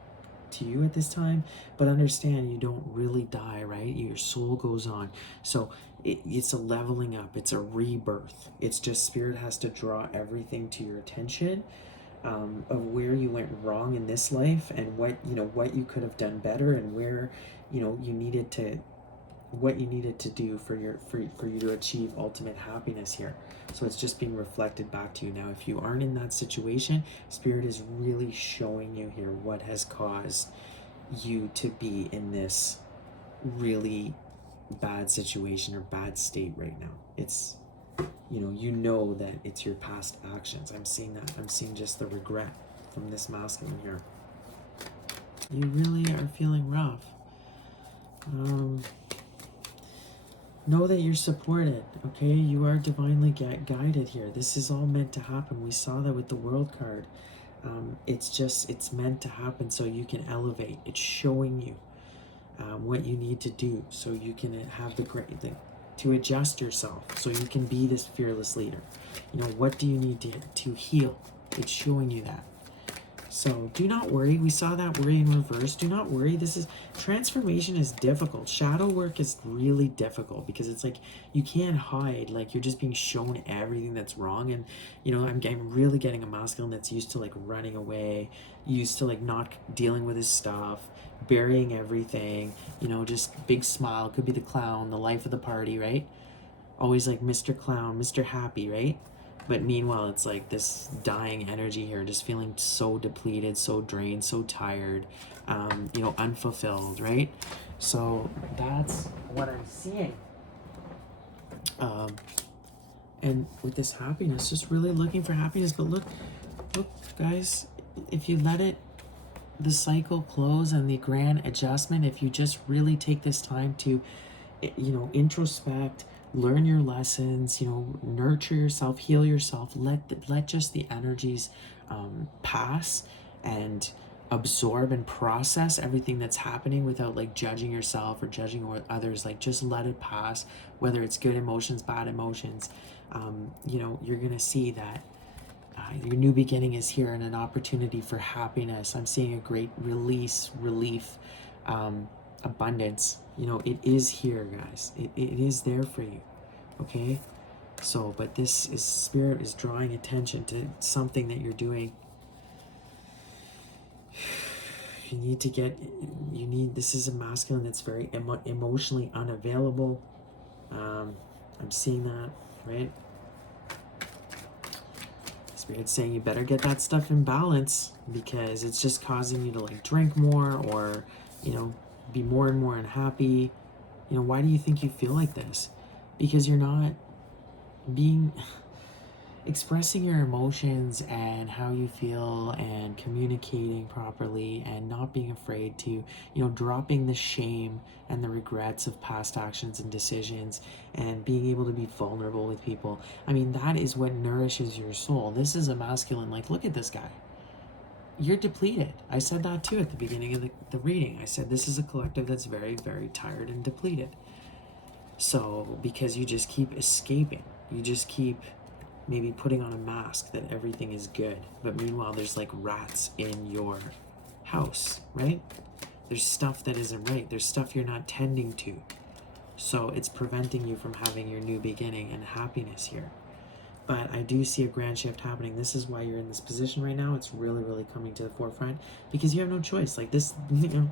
to you at this time, but understand you don't really die, right? Your soul goes on. So it's a leveling up, it's a rebirth. It's just Spirit has to draw everything to your attention, of where you went wrong in this life, and what you could have done better, and where what you needed to do for you to achieve ultimate happiness here. So it's just being reflected back to you now. If you aren't in that situation, Spirit is really showing you here what has caused you to be in this really bad situation or bad state right now. It's, you know that it's your past actions. I'm seeing that. I'm seeing just the regret from this masculine here. You really are feeling rough. Know that you're supported, okay? You are divinely guided here. This is all meant to happen. We saw that with the World card. It's meant to happen so you can elevate. It's showing you what you need to do so you can have the great thing to adjust yourself, so you can be this fearless leader. What do you need to heal? It's showing you that. So do not worry. We saw that worry in reverse. Do not worry. Transformation is difficult. Shadow work is really difficult because it's like you can't hide. Like, you're just being shown everything that's wrong. And, I'm really getting a masculine that's used to running away, used to not dealing with his stuff, burying everything, just big smile. Could be the clown, the life of the party, right? Always Mr. Clown, Mr. Happy, right? But meanwhile, it's like this dying energy here, just feeling so depleted, so drained, so tired, unfulfilled, right? So that's what I'm seeing. And with this happiness, just really looking for happiness. But look, guys, if you let the cycle close and the grand adjustment, if you just really take this time to, introspect, learn your lessons, you know, nurture yourself, heal yourself, let just the energies pass, and absorb and process everything that's happening without like judging yourself or judging others. Like just let it pass, whether it's good emotions, bad emotions. You know, you're gonna see that your new beginning is here, and an opportunity for happiness. I'm seeing a great release, relief, abundance. You know, it is here, guys. It is there for you. Okay? So, but this is, spirit is drawing attention to something that you're doing. You need to get, this is a masculine that's very emotionally unavailable. I'm seeing that, right? Spirit's saying you better get that stuff in balance, because it's just causing you to like drink more, or, you know, be more and more unhappy. You know, why do you think you feel like this? Because you're not expressing your emotions and how you feel, and communicating properly, and not being afraid to, you know, dropping the shame and the regrets of past actions and decisions, and being able to be vulnerable with people. I mean, that is what nourishes your soul. This is a masculine. Like, look at this guy. You're depleted. I said that too at the beginning of the reading. I said this is a collective that's very, very tired and depleted. So, because you just keep escaping, you just keep maybe putting on a mask that everything is good, but meanwhile there's like rats in your house, right? There's stuff that isn't right. There's stuff you're not tending to. So it's preventing you from having your new beginning and happiness here. But I do see a grand shift happening. This is why you're in this position right now. It's really, really coming to the forefront, because you have no choice. Like this, you know,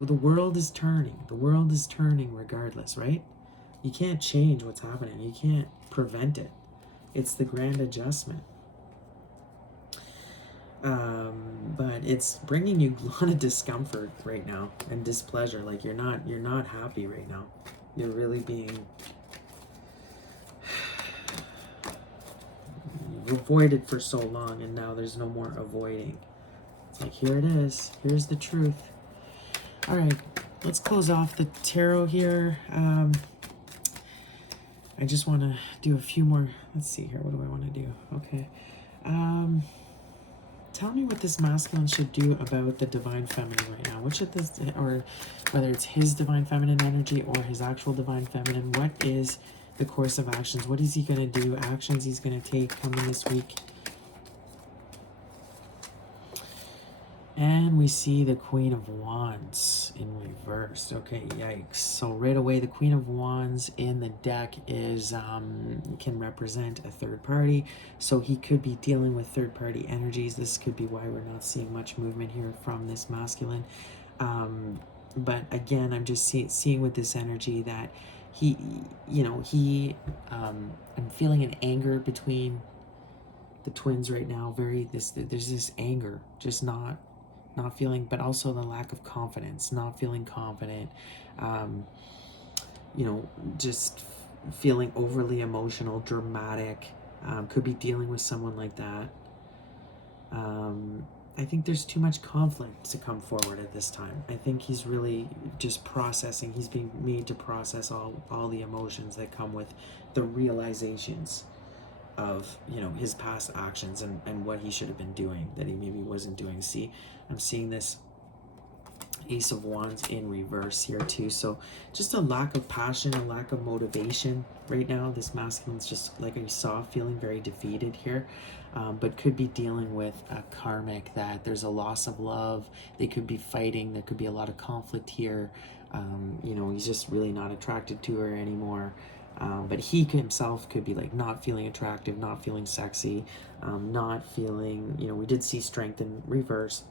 the world is turning. The world is turning regardless, right? You can't change what's happening. You can't prevent it. It's the grand adjustment. But it's bringing you a lot of discomfort right now, and displeasure. Like you're not happy right now. You're really being, you've avoided for so long, and now there's no more avoiding. It's like, here it is. Here's the truth. All right, let's close off the tarot here. I just want to do a few more. Let's see here. What do I want to do? Okay. Tell me what this masculine should do about the divine feminine right now. What should this, or whether it's his divine feminine energy or his actual divine feminine, what is the course of actions? What is he going to do? Actions he's going to take coming this week. And we see the Queen of Wands in reverse. Okay, yikes. So right away, the Queen of Wands in the deck is can represent a third party. So he could be dealing with third party energies. This could be why we're not seeing much movement here from this masculine. But again, I'm just seeing with this energy that he, you know, I'm feeling an anger between the twins right now. There's this anger, just not feeling, but also the lack of confidence, not feeling confident, you know, just feeling overly emotional, dramatic, could be dealing with someone like that. I think there's too much conflict to come forward at this time. I think he's really just processing. He's being made to process all the emotions that come with the realizations of, you know, his past actions and what he should have been doing that he maybe wasn't doing. See, I'm seeing this Ace of Wands in reverse here too. So just a lack of passion, a lack of motivation right now. This masculine's just, like I saw, feeling very defeated here, but could be dealing with a karmic, that there's a loss of love. They could be fighting. There could be a lot of conflict here. You know, he's just really not attracted to her anymore. But he himself could be like not feeling attractive, not feeling sexy, not feeling, you know, we did see strength in reverse.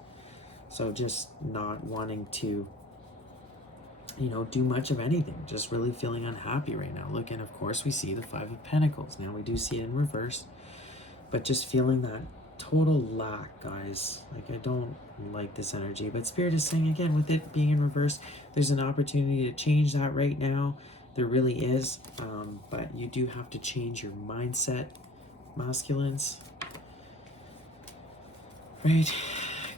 So just not wanting to, you know, do much of anything, just really feeling unhappy right now. Look, and of course we see the Five of Pentacles. Now we do see it in reverse, but just feeling that total lack, guys. Like, I don't like this energy, but Spirit is saying again, with it being in reverse, there's an opportunity to change that right now. There really is, but you do have to change your mindset, masculines. Right?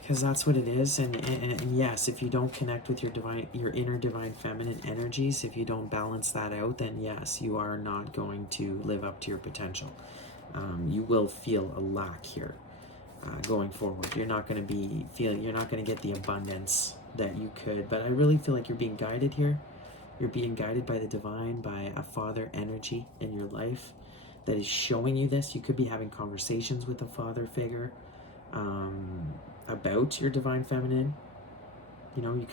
because that's what it is. And yes, if you don't connect with your inner divine feminine energies, if you don't balance that out, then yes, you are not going to live up to your potential. You will feel a lack here going forward. You're not going to get the abundance that you could, but I really feel like you're being guided here. You're being guided by the divine, by a father energy in your life that is showing you this. You could be having conversations with a father figure about your divine feminine. You know,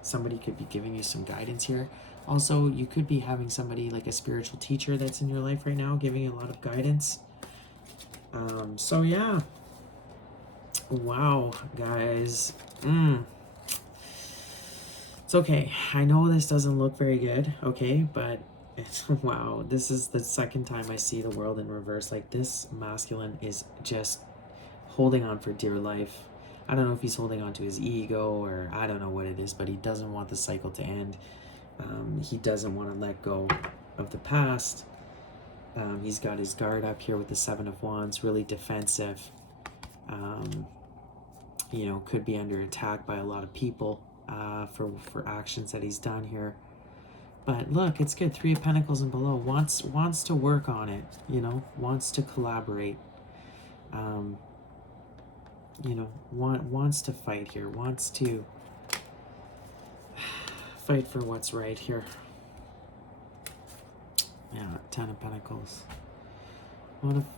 somebody could be giving you some guidance here. Also, you could be having somebody like a spiritual teacher that's in your life right now giving you a lot of guidance. So yeah. Wow, guys. It's okay. I know this doesn't look very good, okay, but wow, this is the second time I see the world in reverse. Like, this masculine is just holding on for dear life. I don't know if he's holding on to his ego, or I don't know what it is, but he doesn't want the cycle to end. He doesn't want to let go of the past. He's got his guard up here with the Seven of Wands, really defensive. You know, could be under attack by a lot of people for actions that he's done here. But look, it's good. Three of Pentacles and below. Wants to work on it, you know, wants to collaborate. You know, wants to fight here, wants to fight for what's right here. Yeah, Ten of Pentacles.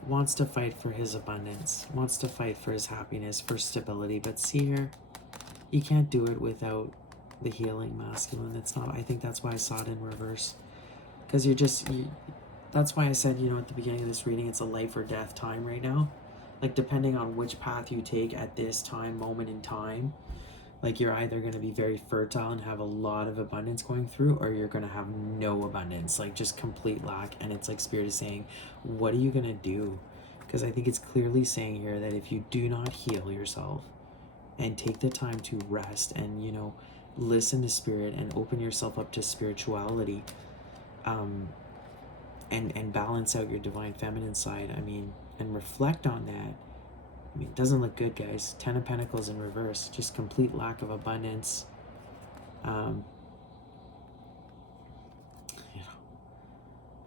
Wants to fight for his abundance, wants to fight for his happiness, for stability. But see here, you can't do it without the healing masculine. It's not, I think that's why I saw it in reverse. Because that's why I said, you know, at the beginning of this reading, it's a life or death time right now. Like, depending on which path you take at this time, moment in time, like, you're either going to be very fertile and have a lot of abundance going through, or you're going to have no abundance, like just complete lack. And it's like Spirit is saying, what are you going to do? Because I think it's clearly saying here that if you do not heal yourself and take the time to rest and, you know, listen to Spirit and open yourself up to spirituality, and balance out your divine feminine side, I mean, and reflect on that. I mean, it doesn't look good, guys. Ten of Pentacles in reverse. Just complete lack of abundance. You know,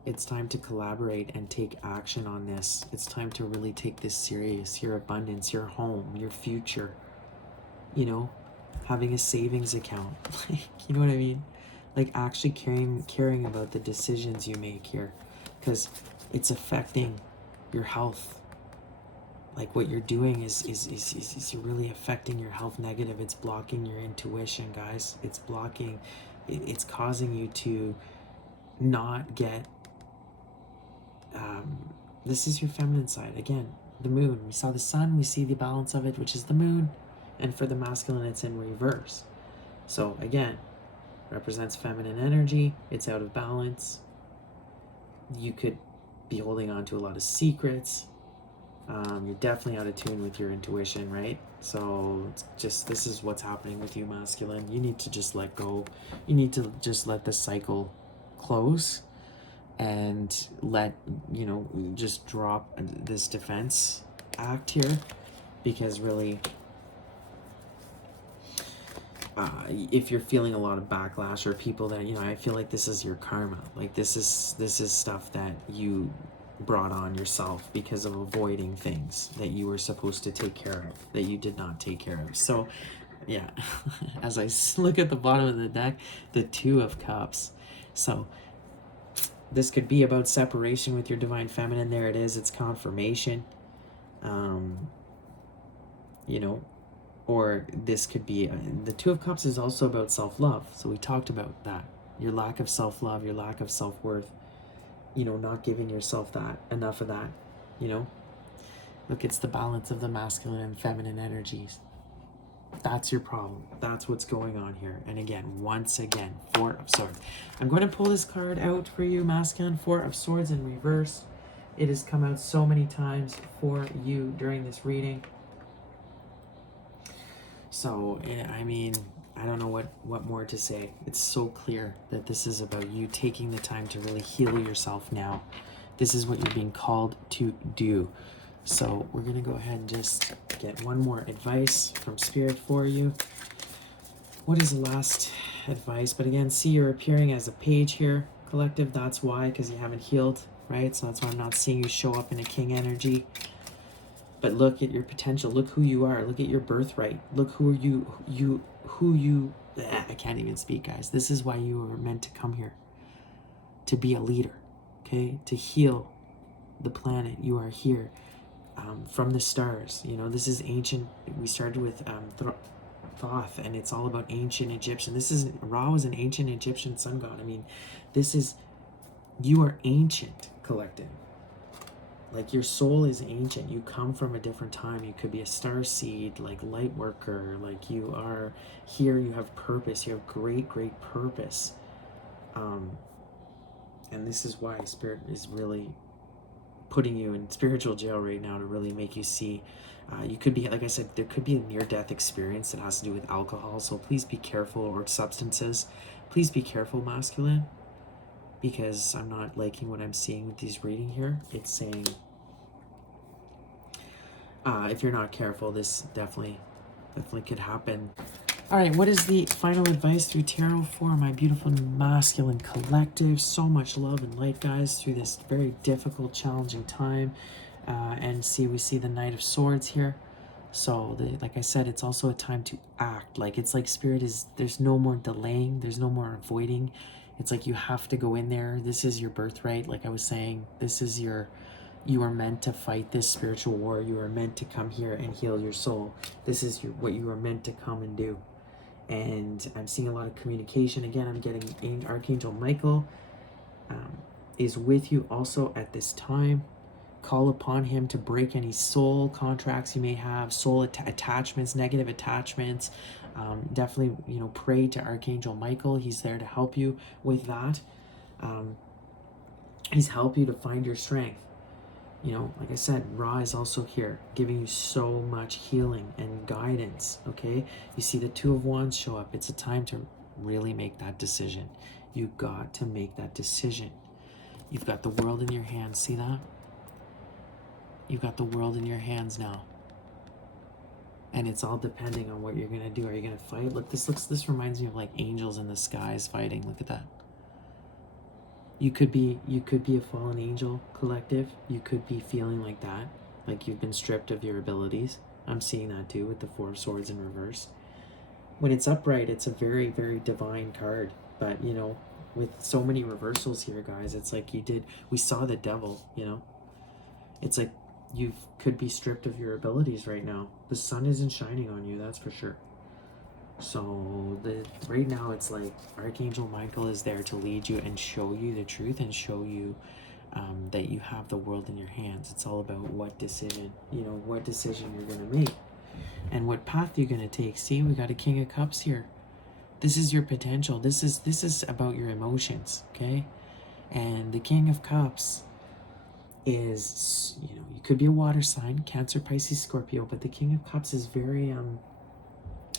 it's time to collaborate and take action on this. It's time to really take this serious. Your abundance, your home, your future. You know, having a savings account. Like, you know what I mean? Like, actually caring about the decisions you make here. Because it's affecting your health. Like, what you're doing is really affecting your health negative. It's blocking your intuition, guys. It's blocking, it's causing you to not get, this is your feminine side. Again, the moon. We saw the sun, we see the balance of it, which is the moon. And for the masculine, it's in reverse. So again, represents feminine energy. It's out of balance. You could be holding on to a lot of secrets. You're definitely out of tune with your intuition, right? So it's just, this is what's happening with you, masculine. You need to just let go. You need to just let the cycle close and let, you know, just drop this defense act here. Because really, if you're feeling a lot of backlash, or people that, you know, I feel like this is your karma. Like, this is stuff that you brought on yourself because of avoiding things that you were supposed to take care of, that you did not take care of. So yeah, as I look at the bottom of the deck, the Two of Cups. So this could be about separation with your divine feminine. There it is. It's confirmation. You know, or this could be, the Two of Cups is also about self-love. So we talked about that. Your lack of self-love, your lack of self-worth, you know, not giving yourself that, enough of that, you know. Look, it's the balance of the masculine and feminine energies. That's your problem. That's what's going on here. And again, once again, Four of Swords. I'm going to pull this card out for you, masculine. Four of Swords in reverse. It has come out so many times for you during this reading. So, I mean, I don't know what more to say. It's so clear that this is about you taking the time to really heal yourself now. This is what you're being called to do. So we're going to go ahead and just get one more advice from Spirit for you. What is the last advice? But again, see, you're appearing as a page here, collective. That's why, because you haven't healed, right? So that's why I'm not seeing you show up in a king energy. But look at your potential. Look who you are. Look at your birthright. Look who you. I can't even speak, guys. This is why you were meant to come here. To be a leader, okay? To heal the planet. You are here from the stars. You know, this is ancient. We started with Thoth, and it's all about ancient Egyptian. This is Ra was an ancient Egyptian sun god. I mean, you are ancient, collective. Like, your soul is ancient. You come from a different time. You could be a star seed, like light worker. Like, you are here. You have purpose. You have great purpose. And this is why Spirit is really putting you in spiritual jail right now, to really make you see. You could be, like I said, there could be a near-death experience that has to do with alcohol. So please be careful, or substances. Please be careful, masculine. Because I'm not liking what I'm seeing with these reading here. It's saying, if you're not careful, this definitely could happen. All right, what is the final advice through tarot for my beautiful masculine collective? So much love and light, guys, through this very difficult, challenging time. And we see the Knight of Swords here. So, like I said, it's also a time to act. Like, it's like Spirit is, there's no more delaying. There's no more avoiding. It's like you have to go in there. This is your birthright. Like I was saying, you are meant to fight this spiritual war. You are meant to come here and heal your soul. This is what you are meant to come and do. And I'm seeing a lot of communication. Again, I'm getting Archangel Michael is with you also at this time. Call upon him to break any soul contracts you may have, soul attachments, negative attachments. Definitely, pray to Archangel Michael. He's there to help you with that. He's helped you to find your strength. Like I said, Ra is also here, giving you so much healing and guidance, okay? You see the Two of Wands show up. It's a time to really make that decision. You got to make that decision. You've got the world in your hands. See that? You've got the world in your hands now. And it's all depending on what you're going to do. Are you going to fight? Look, this reminds me of like angels in the skies fighting. Look at that. You could be a fallen angel, collective. You could be feeling like that, like you've been stripped of your abilities. I'm seeing that too with the Four of Swords in reverse. When it's upright, it's a very, very divine card. But, with so many reversals here, guys, it's like we saw the devil, It's like you could be stripped of your abilities right now. The sun isn't shining on you, that's for sure. So right now it's like Archangel Michael is there to lead you and show you the truth and show you that you have the world in your hands. It's all about what decision you're going to make and what path you're going to take. See, we got a King of Cups here. This is your potential. This is about your emotions, okay? And the King of Cups is, you could be a water sign, Cancer, Pisces, Scorpio, but the King of Cups is very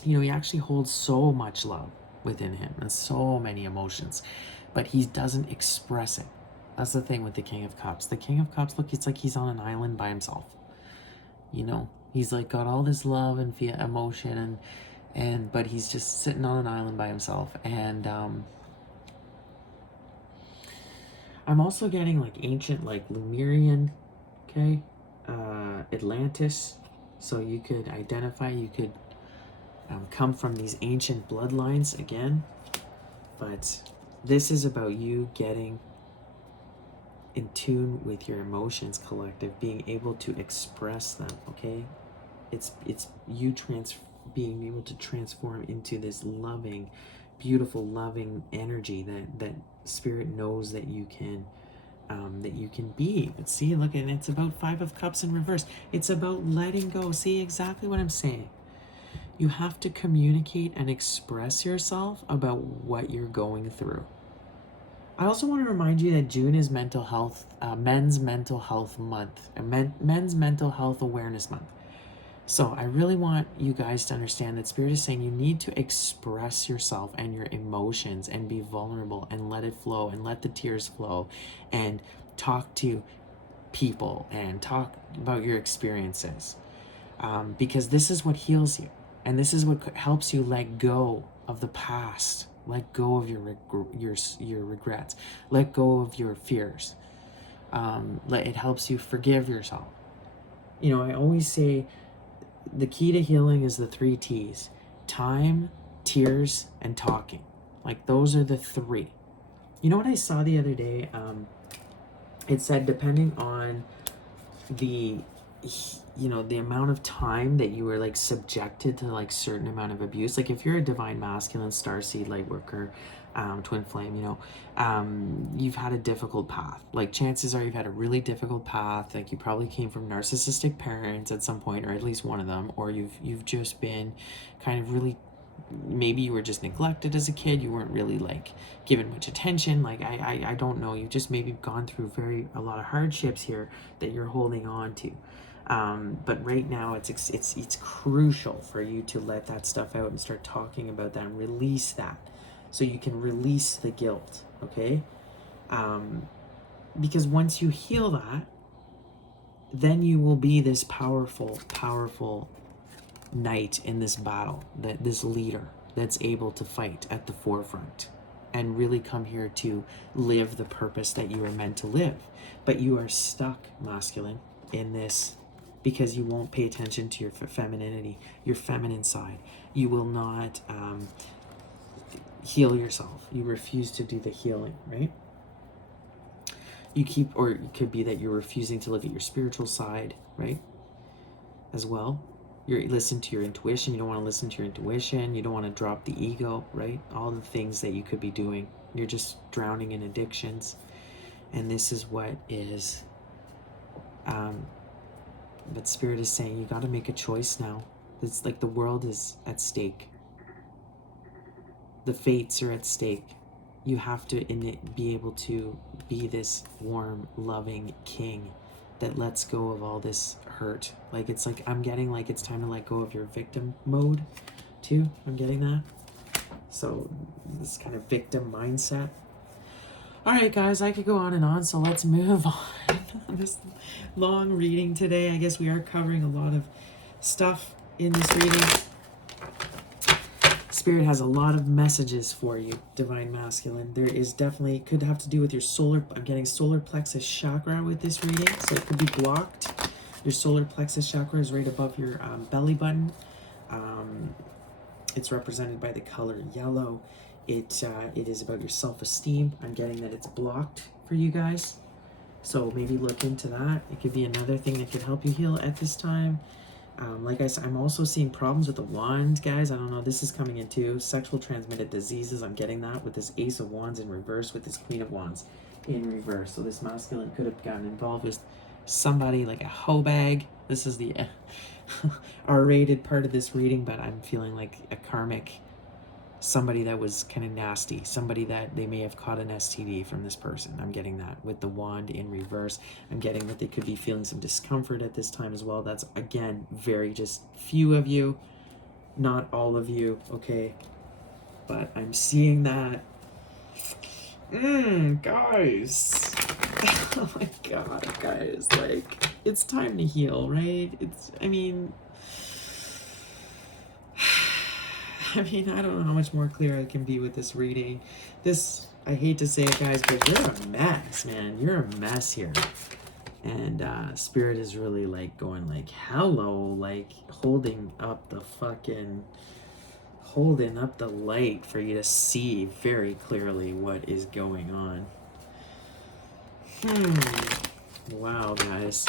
he actually holds so much love within him and so many emotions, but he doesn't express it. That's the thing with the King of Cups. The King of Cups, look, it's like he's on an island by himself. He's like got all this love and emotion but he's just sitting on an island by himself. And I'm also getting like ancient, like Lemurian, okay, Atlantis. So you could identify, you could come from these ancient bloodlines again, but this is about you getting in tune with your emotions, collective, being able to express them, okay? It's you being able to transform into this loving, beautiful, loving energy that Spirit knows that you can be. But see, look, and it's about Five of Cups in reverse. It's about letting go. See exactly what I'm saying. You have to communicate and express yourself about what you're going through. I also want to remind you that June is mental health, men's mental health month, men's mental health awareness month. So I really want you guys to understand that Spirit is saying you need to express yourself and your emotions and be vulnerable and let it flow and let the tears flow and talk to people and talk about your experiences, because this is what heals you, and this is what helps you let go of the past, let go of your regrets, let go of your fears. It helps you forgive yourself. You know, I always say the key to healing is the 3 T's: time, tears, and talking. Like, those are the 3. You know what I saw the other day? It said depending on the the amount of time that you were like subjected to like certain amount of abuse, like if you're a divine masculine, starseed, light worker, twin flame, you've had a difficult path. Like, chances are you've had a really difficult path. Like, you probably came from narcissistic parents at some point, or at least one of them, or you've just been kind of really, maybe you were just neglected as a kid. You weren't really like given much attention. Like, I don't know, you've just maybe gone through a lot of hardships here that you're holding on to. But right now it's crucial for you to let that stuff out and start talking about that and release that, so you can release the guilt. Okay? Because once you heal that, then you will be this powerful knight in this battle, this leader that's able to fight at the forefront and really come here to live the purpose that you are meant to live. But you are stuck, masculine, in this because you won't pay attention to your femininity, your feminine side. You will not heal yourself. You refuse to do the healing, right? Or it could be that you're refusing to look at your spiritual side, right? As well. You listen to your intuition. You don't want to listen to your intuition. You don't want to drop the ego, right? All the things that you could be doing. You're just drowning in addictions. And this is what is, but Spirit is saying, you got to make a choice now. It's like the world is at stake. The fates are at stake. You have to be able to be this warm, loving king that lets go of all this hurt. Like, it's like, I'm getting like it's time to let go of your victim mode too. I'm getting that. So this kind of victim mindset. All right, guys, I could go on and on, so let's move on. This long reading today. I guess we are covering a lot of stuff in this reading. Spirit has a lot of messages for you, divine masculine. There is definitely, could have to do with your solar, I'm getting solar plexus chakra with this reading, so it could be blocked. Your solar plexus chakra is right above your belly button. It's represented by the color yellow. It is about your self-esteem. I'm getting that it's blocked for you guys, so maybe look into that. It could be another thing that could help you heal at this time. Like I said, I'm also seeing problems with the wand, guys. I don't know, this is coming in too. Sexual transmitted diseases, I'm getting that with this Ace of Wands in reverse, with this Queen of Wands in reverse. So this masculine could have gotten involved with somebody like a hoe bag. This is the R-rated part of this reading, but I'm feeling like a karmic, somebody that was kind of nasty, somebody that they may have caught an STD from this person. I'm getting that with the wand in reverse. I'm getting that they could be feeling some discomfort at this time as well. That's, again, very just few of you, not all of you, okay? But I'm seeing that. Guys. Oh my God, guys. Like, it's time to heal, right? I mean, I don't know how much more clear I can be with this reading. I hate to say it, guys, but you're a mess, man. You're a mess here. And Spirit is really like going like, hello, like holding up the light for you to see very clearly what is going on. Wow, guys.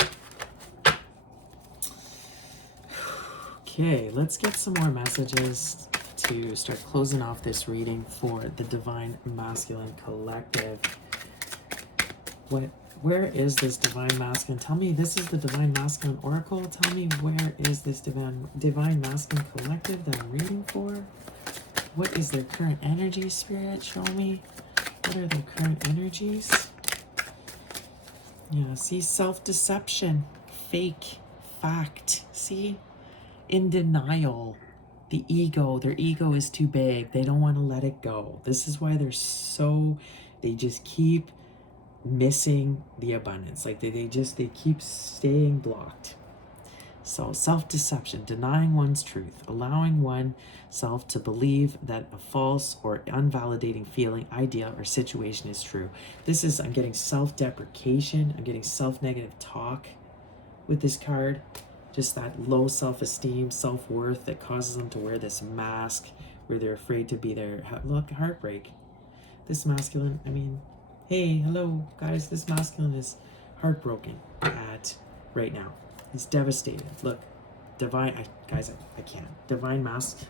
Okay, let's get some more messages to start closing off this reading for the Divine Masculine Collective. Where is this Divine Masculine? Tell me, this is the Divine Masculine Oracle. Tell me, where is this Divine Masculine Collective that I'm reading for? What is their current energy, Spirit? Show me. What are their current energies? Yeah, see, self-deception, fake, fact, see? In denial. The ego, their ego is too big. They don't want to let it go. This is why they just keep missing the abundance. Like they keep staying blocked. So self-deception, denying one's truth, allowing oneself to believe that a false or unvalidating feeling, idea, or situation is true. This is, I'm getting self-deprecation, I'm getting self-negative talk with this card. Just that low self-esteem, self-worth that causes them to wear this mask where they're afraid to be there. Look, heartbreak. This masculine, I mean, hey, hello, guys, this masculine is heartbroken at right now. He's devastated. Look, divine, I can't. Divine mask.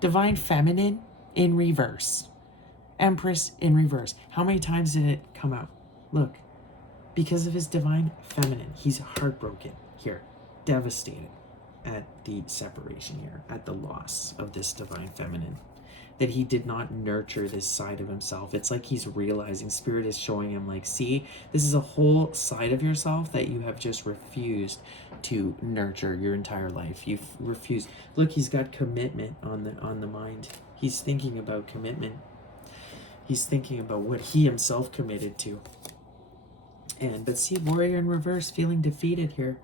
Divine feminine in reverse. Empress in reverse. How many times did it come out? Look, because of his divine feminine, he's heartbroken here. Devastated at the separation here, at the loss of this divine feminine. That he did not nurture this side of himself. It's like he's realizing, Spirit is showing him, like, see, this is a whole side of yourself that you have just refused to nurture your entire life. You've refused. Look, he's got commitment on the mind. He's thinking about commitment. He's thinking about what he himself committed to. But see, warrior in reverse, feeling defeated here.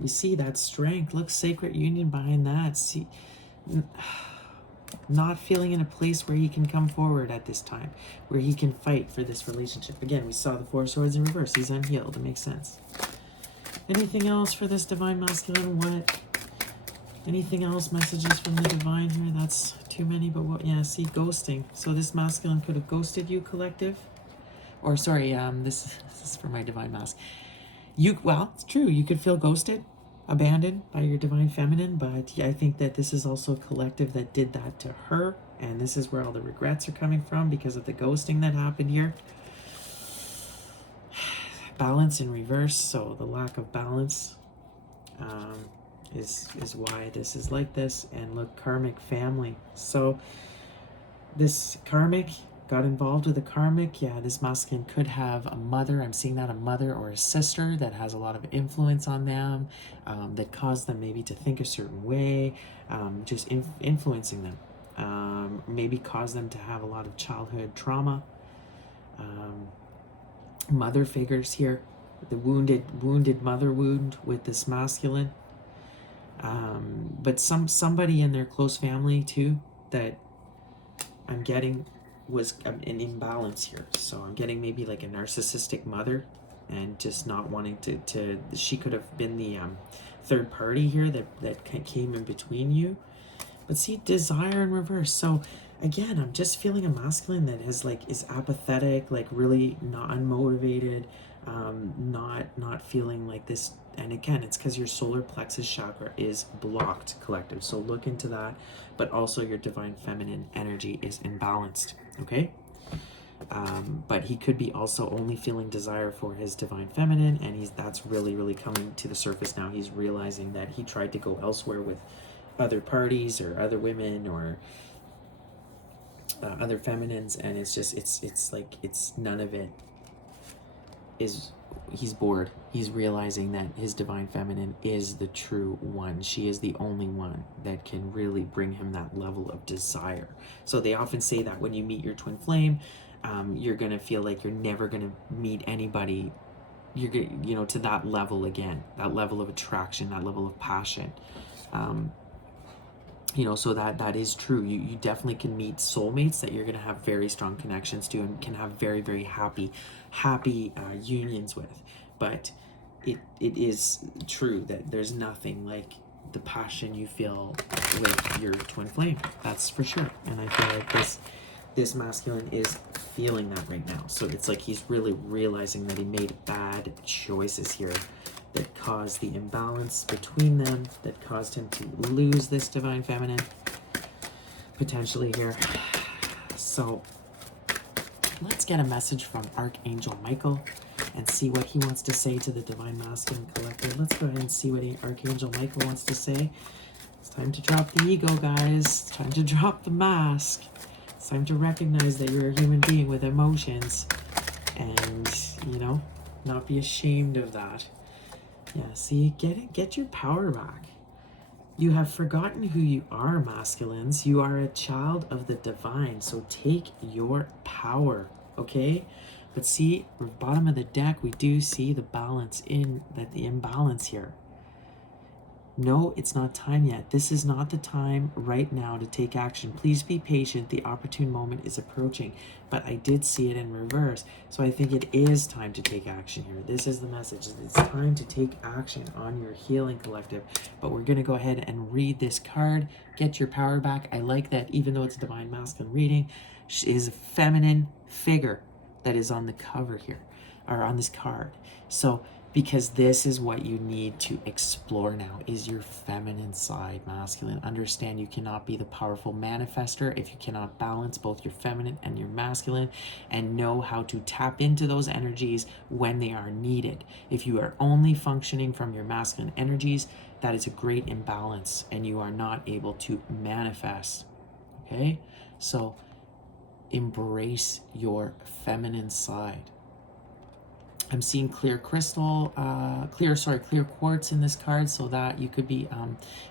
You see that strength. Look, sacred union behind that. See, not feeling in a place where he can come forward at this time, where he can fight for this relationship. Again, we saw the Four of Swords in reverse. He's unhealed. It makes sense. Anything else for this divine masculine? What? Anything else? Messages from the divine here? That's too many, but what? Yeah, see, ghosting. So this masculine could have ghosted you, collective. Or sorry, this is for my divine mask. Well, it's true. You could feel ghosted, abandoned by your divine feminine, but I think that this is also a collective that did that to her, and this is where all the regrets are coming from because of the ghosting that happened here. Balance in reverse, so the lack of balance is why this is like this. And look, karmic family. So this karmic got involved with a karmic. Yeah, this masculine could have a mother. I'm seeing that, a mother or a sister that has a lot of influence on them, that caused them maybe to think a certain way, just influencing them, maybe caused them to have a lot of childhood trauma. Mother figures here, the wounded mother wound with this masculine, but somebody in their close family too that I'm getting was an imbalance here. So I'm getting maybe like a narcissistic mother and just not wanting to she could have been the third party here that came in between you. But see, desire in reverse. So again, I'm just feeling a masculine that is apathetic, like really not unmotivated, not feeling like this. And again, it's because your solar plexus chakra is blocked, collective. So look into that. But also your divine feminine energy is imbalanced, okay? But he could be also only feeling desire for his divine feminine, and that's really coming to the surface now. He's realizing that he tried to go elsewhere with other parties or other women or other feminines, and it's like none of it is. He's bored. He's realizing that his divine feminine is the true one. She is the only one that can really bring him that level of desire. So they often say that when you meet your twin flame, you're gonna feel like you're never gonna meet anybody, to that level again, that level of attraction, that level of passion. So that is true. You definitely can meet soulmates that you're going to have very strong connections to and can have very, very happy unions with. But it is true that there's nothing like the passion you feel with your twin flame. That's for sure. And I feel like this masculine is feeling that right now. So it's like he's really realizing that he made bad choices here that caused the imbalance between them, that caused him to lose this divine feminine, potentially here. So let's get a message from Archangel Michael and see what he wants to say to the divine masculine collective. Let's go ahead and see what Archangel Michael wants to say. It's time to drop the ego, guys. It's time to drop the mask. It's time to recognize that you're a human being with emotions and, not be ashamed of that. Yeah, see, get your power back. You have forgotten who you are, masculines. You are a child of the divine, so take your power, okay? But see, bottom of the deck, we do see the balance in that, the imbalance here. No, it's not time yet. This is not the time right now to take action. Please be patient. The opportune moment is approaching. But I did see it in reverse. So I think it is time to take action here. This is the message. It's time to take action on your healing collective. But we're going to go ahead and read this card. Get your power back. I like that even though it's a divine masculine reading, she is a feminine figure that is on the cover here, or on this card. So because this is what you need to explore now, is your feminine side, masculine. Understand you cannot be the powerful manifester if you cannot balance both your feminine and your masculine, and know how to tap into those energies when they are needed. If you are only functioning from your masculine energies, that is a great imbalance and you are not able to manifest. Okay? So embrace your feminine side. I'm seeing clear crystal, clear quartz in this card, so that you could be,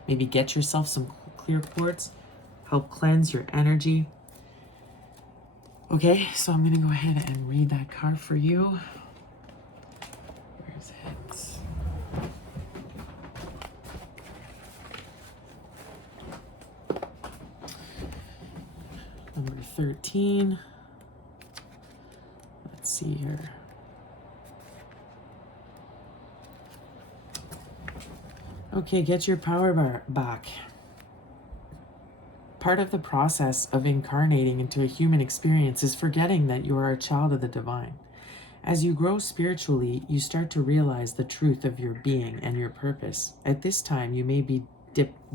maybe get yourself some clear quartz, help cleanse your energy. Okay, so I'm going to go ahead and read that card for you. Where is it? Number 13. Let's see here. Okay, get your power back. Part of the process of incarnating into a human experience is forgetting that you are a child of the divine. As you grow spiritually, you start to realize the truth of your being and your purpose. At this time, you may be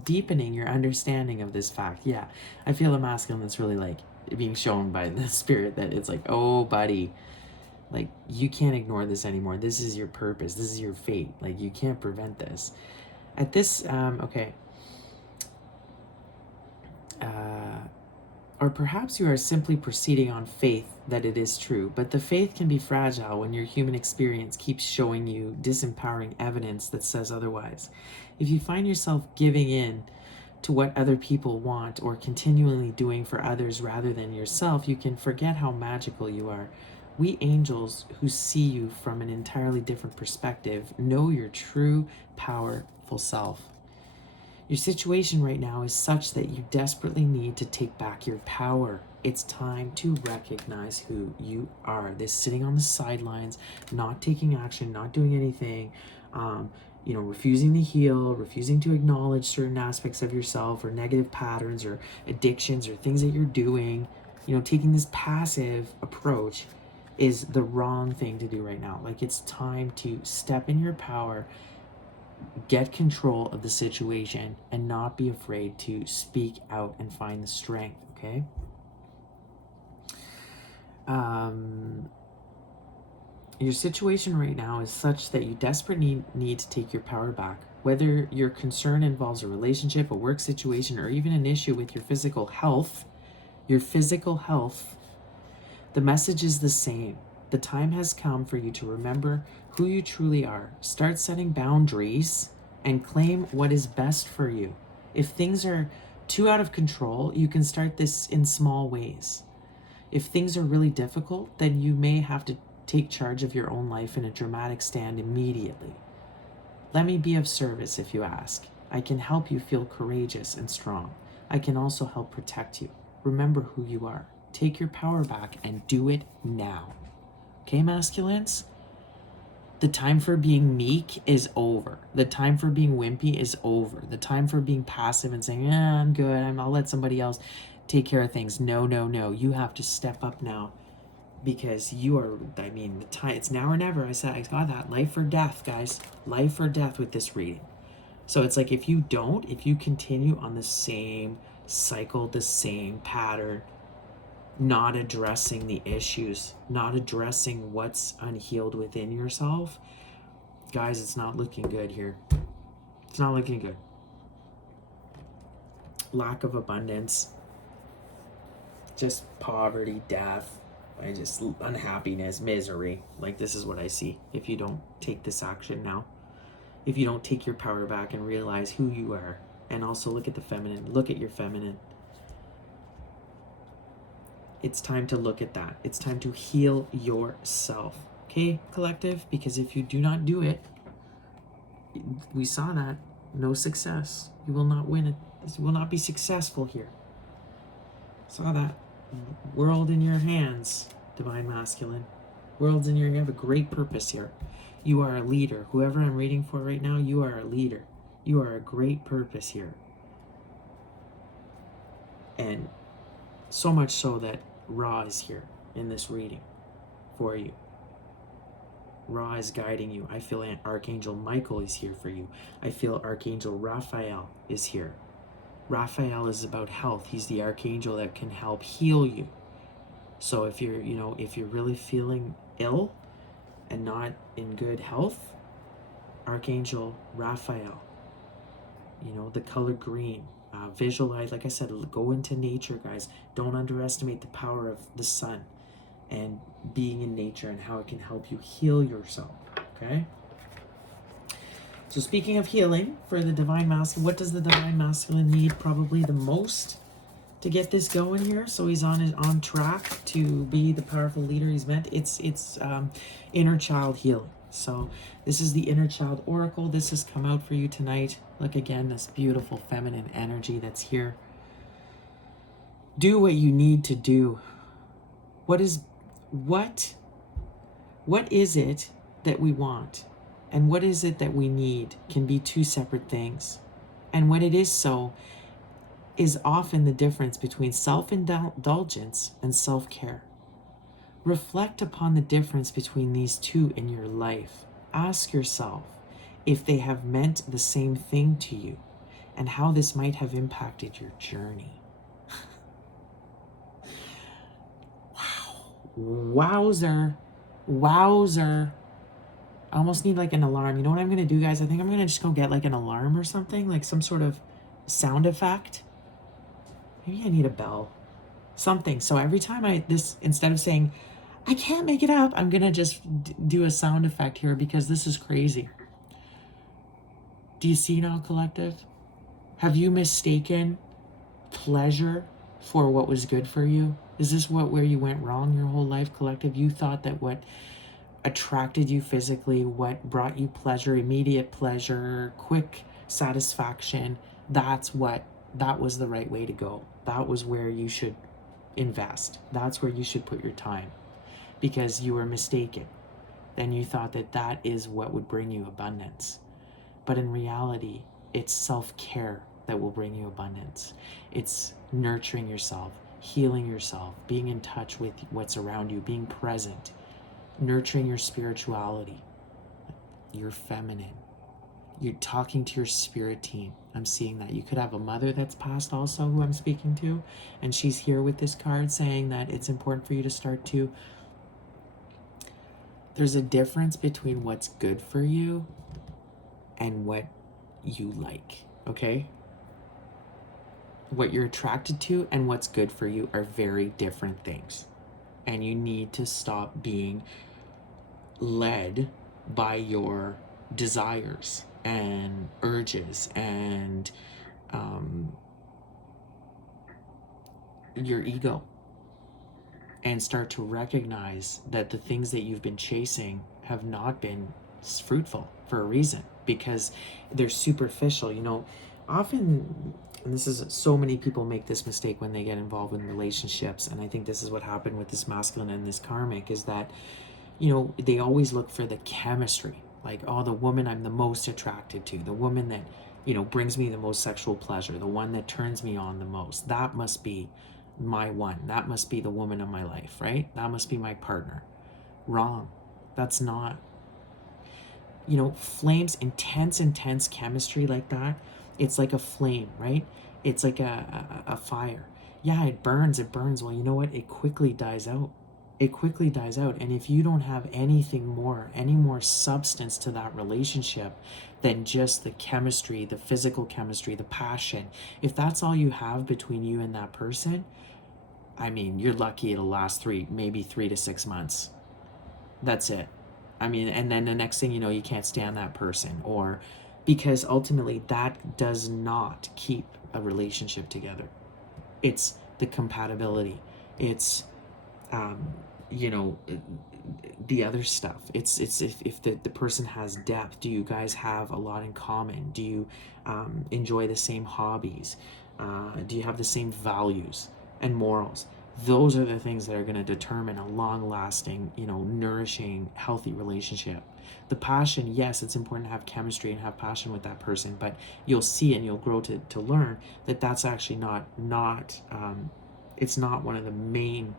deepening your understanding of this fact. Yeah, I feel a masculine that's really like being shown by the spirit that it's like, oh, buddy, like you can't ignore this anymore. This is your purpose. This is your fate. Like you can't prevent this. At this, or perhaps you are simply proceeding on faith that it is true, but the faith can be fragile when your human experience keeps showing you disempowering evidence that says otherwise. If you find yourself giving in to what other people want or continually doing for others rather than yourself, you can forget how magical you are. We angels who see you from an entirely different perspective know your true, powerful self. Your situation right now is such that you desperately need to take back your power. It's time to recognize who you are. This sitting on the sidelines, not taking action, not doing anything, refusing to heal, refusing to acknowledge certain aspects of yourself or negative patterns or addictions or things that you're doing, taking this passive approach is the wrong thing to do right now. Like, it's time to step in your power, get control of the situation, and not be afraid to speak out and find the strength, okay? Your situation right now is such that you desperately need to take your power back. Whether your concern involves a relationship, a work situation, or even an issue with your physical health, the message is the same. The time has come for you to remember who you truly are. Start setting boundaries and claim what is best for you. If things are too out of control, you can start this in small ways. If things are really difficult, then you may have to take charge of your own life in a dramatic stand immediately. Let me be of service if you ask. I can help you feel courageous and strong. I can also help protect you. Remember who you are. Take your power back and do it now. Okay, masculines? The time for being meek is over. The time for being wimpy is over. The time for being passive and saying, I'm good, I'll let somebody else take care of things. No. You have to step up now, because you are, the time, it's now or never. I got that. Life or death, guys. Life or death with this reading. So it's like, if you continue on the same cycle, the same pattern, not addressing the issues, not addressing what's unhealed within yourself, guys, it's not looking good here. It's not looking good. Lack of abundance, just poverty, death, unhappiness, misery. Like, this is what I see if you don't take this action now. If you don't take your power back and realize who you are, and also look at the feminine, look at your feminine. it's time to look at that. It's time to heal yourself. Okay, collective? Because if you do not do it, we saw that, no success. You will not win it. You will not be successful here. Saw that. World in your hands, divine masculine. World's in your, you have a great purpose here. You are a leader. Whoever I'm reading for right now, you are a leader. You are a great purpose here. And so much so that Ra is here in this reading for you. Ra is guiding you. I feel Archangel Michael is here for you. I feel Archangel Raphael is here. Raphael is about health. He's the archangel that can help heal you. So if you're, if you're really feeling ill and not in good health, Archangel Raphael, the color green, visualize, like I said, go into nature, guys. Don't underestimate the power of the sun and being in nature and how it can help you heal yourself, okay? So speaking of healing for the divine masculine, what does the divine masculine need probably the most to get this going here? So he's on track to be the powerful leader he's meant. It's inner child healing. So this is the inner child oracle. This has come out for you tonight. Look again, this beautiful feminine energy that's here. Do what you need to do. What is it that we want? And what is it that we need can be two separate things. And when it is so, is often the difference between self-indulgence and self-care. Reflect upon the difference between these two in your life. Ask yourself if they have meant the same thing to you and how this might have impacted your journey. Wow. Wowzer. I almost need like an alarm. You know what I'm going to do, guys? I think I'm going to just go get like an alarm or something, like some sort of sound effect. Maybe I need a bell. Something. So every time instead of saying, I can't make it up, I'm going to just do a sound effect here because this is crazy. Do you see now, collective? Have you mistaken pleasure for what was good for you? Is this where you went wrong your whole life, collective? You thought that what attracted you physically, what brought you pleasure, immediate pleasure, quick satisfaction, that was the right way to go. That was where you should invest. That's where you should put your time, because you were mistaken. Then you thought that is what would bring you abundance. But in reality, it's self-care that will bring you abundance. It's nurturing yourself, healing yourself, being in touch with what's around you, being present, nurturing your spirituality, your feminine. You're talking to your spirit team. I'm seeing that. You could have a mother that's passed also who I'm speaking to, and she's here with this card saying that it's important for you to start to. There's a difference between what's good for you and what you like, okay? What you're attracted to and what's good for you are very different things. And you need to stop being led by your desires and urges and your ego, and start to recognize that the things that you've been chasing have not been fruitful for a reason, because they're superficial. Often, and this is, so many people make this mistake when they get involved in relationships, and I think this is what happened with this masculine and this karmic, is that they always look for the chemistry, like, oh, the woman I'm the most attracted to, the woman that brings me the most sexual pleasure, the one that turns me on the most, that must be my one, that must be the woman of my life, right? That must be my partner. Wrong. That's not. Flames, intense chemistry like that, it's like a flame, right? It's like a fire. Yeah, it burns. Well, you know what? It quickly dies out. And if you don't have any more substance to that relationship than just the chemistry, the physical chemistry, the passion, if that's all you have between you and that person, I mean, you're lucky it'll last maybe 3 to 6 months. That's it. I mean, and then the next thing you know, you can't stand that person, or because ultimately that does not keep a relationship together. It's the compatibility. It's you know, the other stuff. It's if the person has depth. Do you guys have a lot in common? Do you enjoy the same hobbies? Do you have the same values and morals? Those are the things that are going to determine a long-lasting, you know, nourishing, healthy relationship. The passion, yes, it's important to have chemistry and have passion with that person, but you'll see and you'll grow to learn that that's actually not it's not one of the main.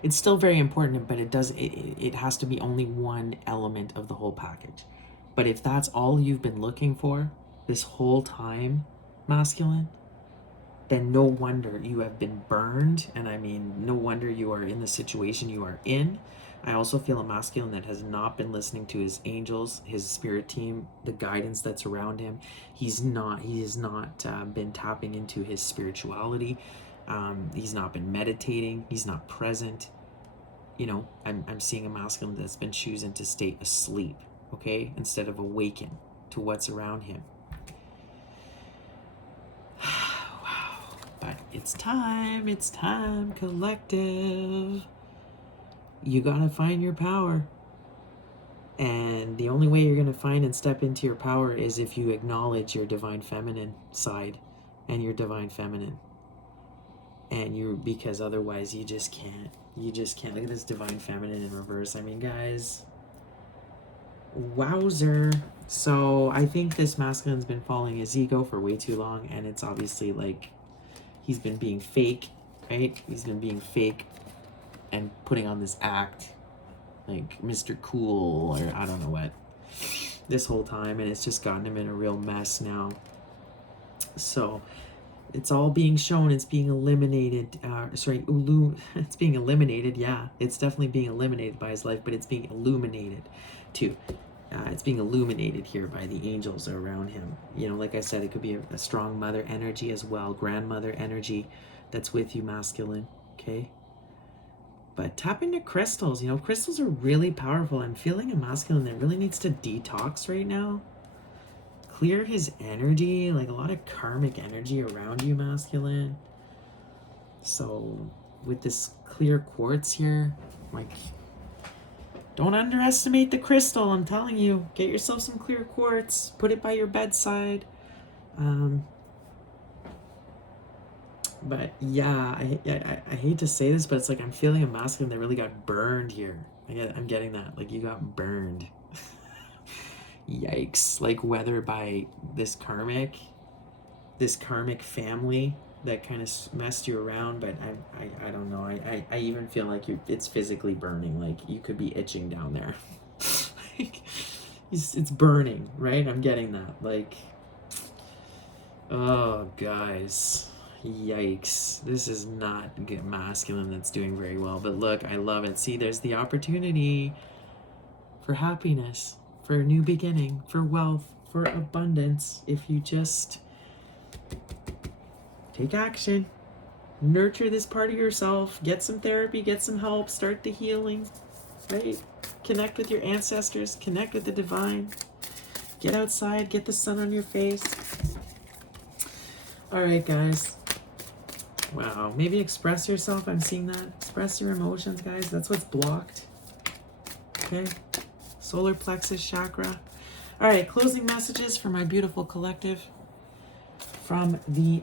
It's still very important, but it has to be only one element of the whole package. But if that's all you've been looking for this whole time, masculine, then no wonder you have been burned. And I mean, no wonder you are in the situation you are in. I also feel a masculine that has not been listening to his angels, his spirit team, the guidance that's around him. He has not been tapping into his spirituality. He's not been meditating. He's not present. You know, I'm seeing a masculine that's been choosing to stay asleep, okay, instead of awaken to what's around him. Wow. But it's time, collective. You gotta find your power. And the only way you're gonna find and step into your power is if you acknowledge your divine feminine side and your divine feminine. And because otherwise you just can't. Look at this divine feminine in reverse. I mean, guys, wowzer. So I think this masculine's been following his ego for way too long, and it's obviously like he's been being fake, right? He's been being fake and putting on this act like Mr. Cool or I don't know what this whole time, and it's just gotten him in a real mess now. So it's all being shown. It's being eliminated. It's being eliminated. Yeah, it's definitely being eliminated by his life, but it's being illuminated too. It's being illuminated here by the angels around him. You know, like I said, it could be a strong mother energy as well, grandmother energy that's with you, masculine. Okay. But tap into crystals. You know, crystals are really powerful. I'm feeling a masculine that really needs to detox right now. Clear his energy, like a lot of karmic energy around you, masculine. So with this clear quartz here, like, don't underestimate the crystal. I'm telling you, get yourself some clear quartz, put it by your bedside. But yeah, I hate to say this, but it's like I'm feeling a masculine that really got burned here. I'm getting that, like you got burned. Yikes. Like whether by this karmic family that kind of messed you around, but I don't know. I even feel like it's physically burning. Like you could be itching down there. Like it's burning, right? I'm getting that. Like, oh guys, yikes. This is not good masculine that's doing very well. But look, I love it. See, there's the opportunity for happiness, for a new beginning, for wealth, for abundance, if you just take action, nurture this part of yourself, get some therapy, get some help, start the healing, right? Connect with your ancestors, connect with the divine, get outside, get the sun on your face. All right, guys. Wow, maybe express yourself. I'm seeing that. Express your emotions, guys. That's what's blocked. Okay. Solar plexus chakra. All right, closing messages for my beautiful collective from the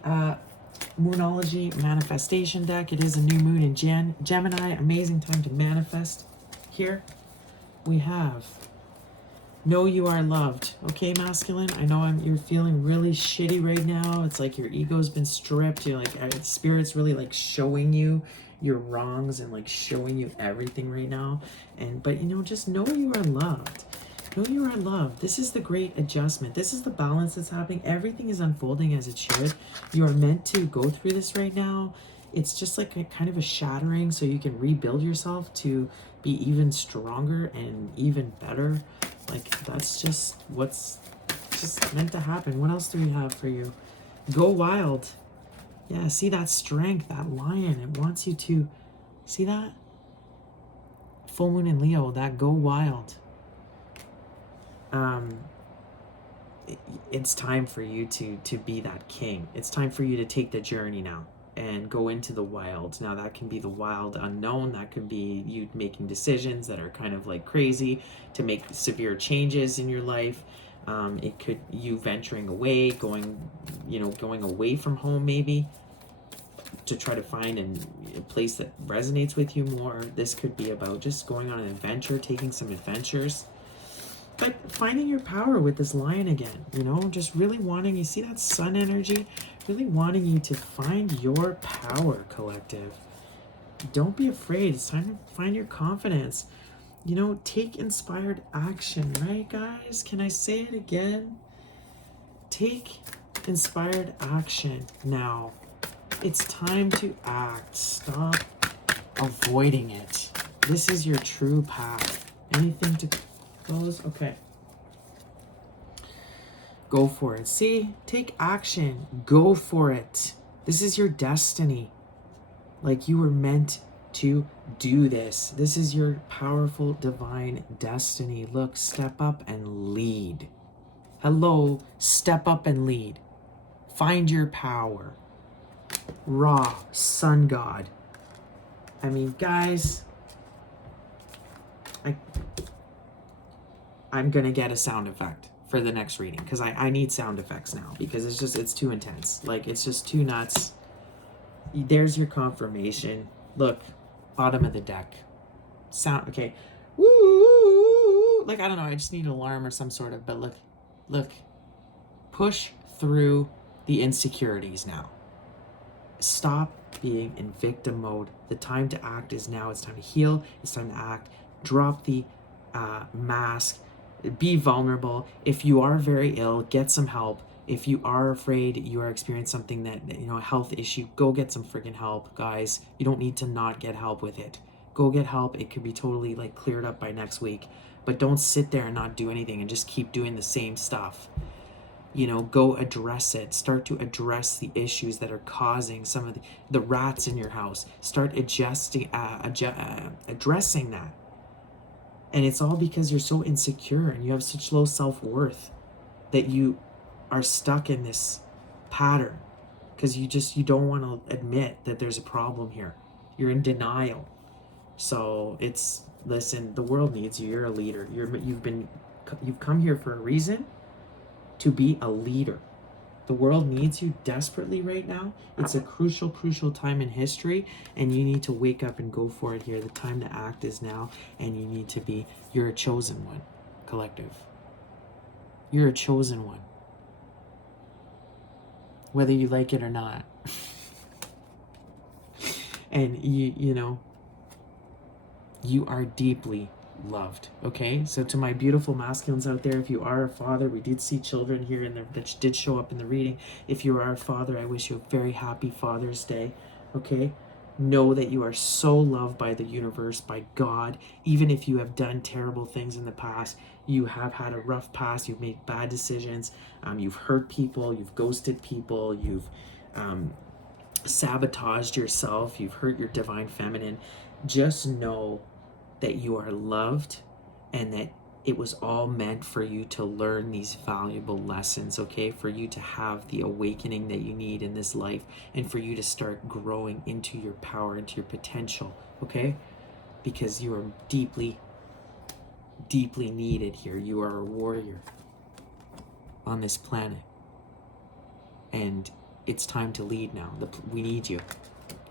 Moonology manifestation deck. It is a new moon in Gemini. Amazing time to manifest. Here we have know you are loved. Okay, masculine, I know you're feeling really shitty right now. It's like your ego's been stripped. You're like spirit's really like showing you your wrongs and like showing you everything right now. But you know, just know you are loved. Know you are loved. This is the great adjustment. This is the balance that's happening. Everything is unfolding as it should. You are meant to go through this right now. It's just like a kind of a shattering so you can rebuild yourself to be even stronger and even better. Like that's just what's just meant to happen. What else do we have for you? Go wild. Yeah, see that strength, that lion. It wants you to see that? Full moon in Leo, that go wild. It's time for you to be that king. It's time for you to take the journey now. and go into the wild. Now that can be the wild unknown, that could be you making decisions that are kind of like crazy to make severe changes in your life. It could you venturing away, going away from home maybe to try to find a place that resonates with you more. This could be about just going on an adventure, taking some adventures, but finding your power with this lion again, just really wanting, you see that sun energy, really wanting you to find your power, collective. Don't be afraid. It's time to find your confidence. Take inspired action, right, guys? Can I say it again? Take inspired action now. It's time to act. Stop avoiding it. This is your true path. Anything to close? Okay. Go for it. See? Take action. Go for it. This is your destiny. Like, you were meant to do this. This is your powerful divine destiny. Look, step up and lead. Hello, step up and lead. Find your power. Ra, sun god. I mean, guys, I'm gonna get a sound effect for the next reading, because I need sound effects now, because it's too intense. Like, it's just too nuts. There's your confirmation. Look, bottom of the deck. Sound, okay. Woo! Like, I don't know, I just need an alarm or some sort of, but look. Push through the insecurities now. Stop being in victim mode. The time to act is now. It's time to heal. It's time to act. Drop the mask. Be vulnerable. If you are very ill, get some help. If you are afraid, you are experiencing something that, a health issue, go get some freaking help, guys. You don't need to not get help with it. Go get help. It could be totally like cleared up by next week. But don't sit there and not do anything and just keep doing the same stuff. Go address it. Start to address the issues that are causing some of the rats in your house. Start addressing that. And it's all because you're so insecure and you have such low self-worth that you are stuck in this pattern, because you don't want to admit that there's a problem here. You're in denial. So listen, the world needs you. You're a leader. You've come here for a reason, to be a leader. The world needs you desperately right now. It's a crucial time in history, and you need to wake up and go for it here. The time to act is now, and you're a chosen one, collective. You're a chosen one. Whether you like it or not. And you are deeply loved. Okay, so to my beautiful masculines out there, if you are a father, we did see children here that did show up in the reading. If you are a father, I wish you a very happy Father's Day. Okay, know that you are so loved by the universe, by God. Even if you have done terrible things in the past, you have had a rough past, you've made bad decisions, you've hurt people, you've ghosted people, you've sabotaged yourself, you've hurt your divine feminine. Just know that you are loved, and that it was all meant for you to learn these valuable lessons, okay? For you to have the awakening that you need in this life, and for you to start growing into your power, into your potential, okay? Because you are deeply, deeply needed here. You are a warrior on this planet. And it's time to lead now. We need you.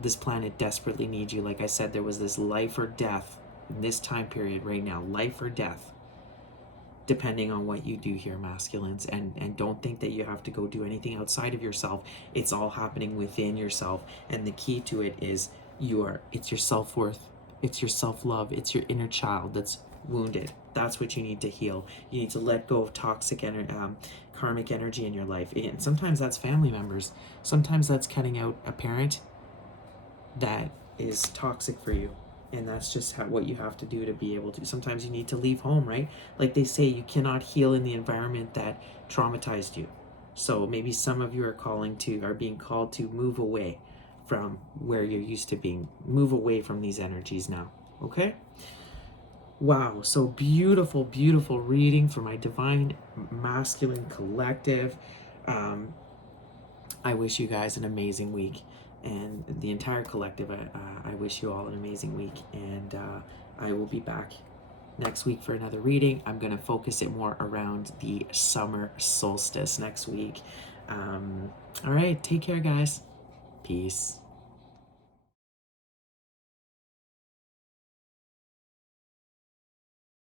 This planet desperately needs you. Like I said, there was this life or death in this time period right now, life or death, depending on what you do here, masculines. And don't think that you have to go do anything outside of yourself. It's all happening within yourself, and the key to it is it's your self-worth, it's your self-love, it's your inner child that's wounded. That's what you need to heal. You need to let go of toxic karmic energy in your life. And sometimes that's family members. Sometimes that's cutting out a parent that is toxic for you. And that's just what you have to do to be able to. Sometimes you need to leave home, right? Like they say, you cannot heal in the environment that traumatized you. So maybe some of you are being called to move away from where you're used to being. Move away from these energies now, okay? Wow, so beautiful, beautiful reading for my divine masculine collective. I wish you guys an amazing week. and the entire collective. I wish you all an amazing week, and I will be back next week for another reading. I'm going to focus it more around the summer solstice next week. All right, take care, guys. Peace.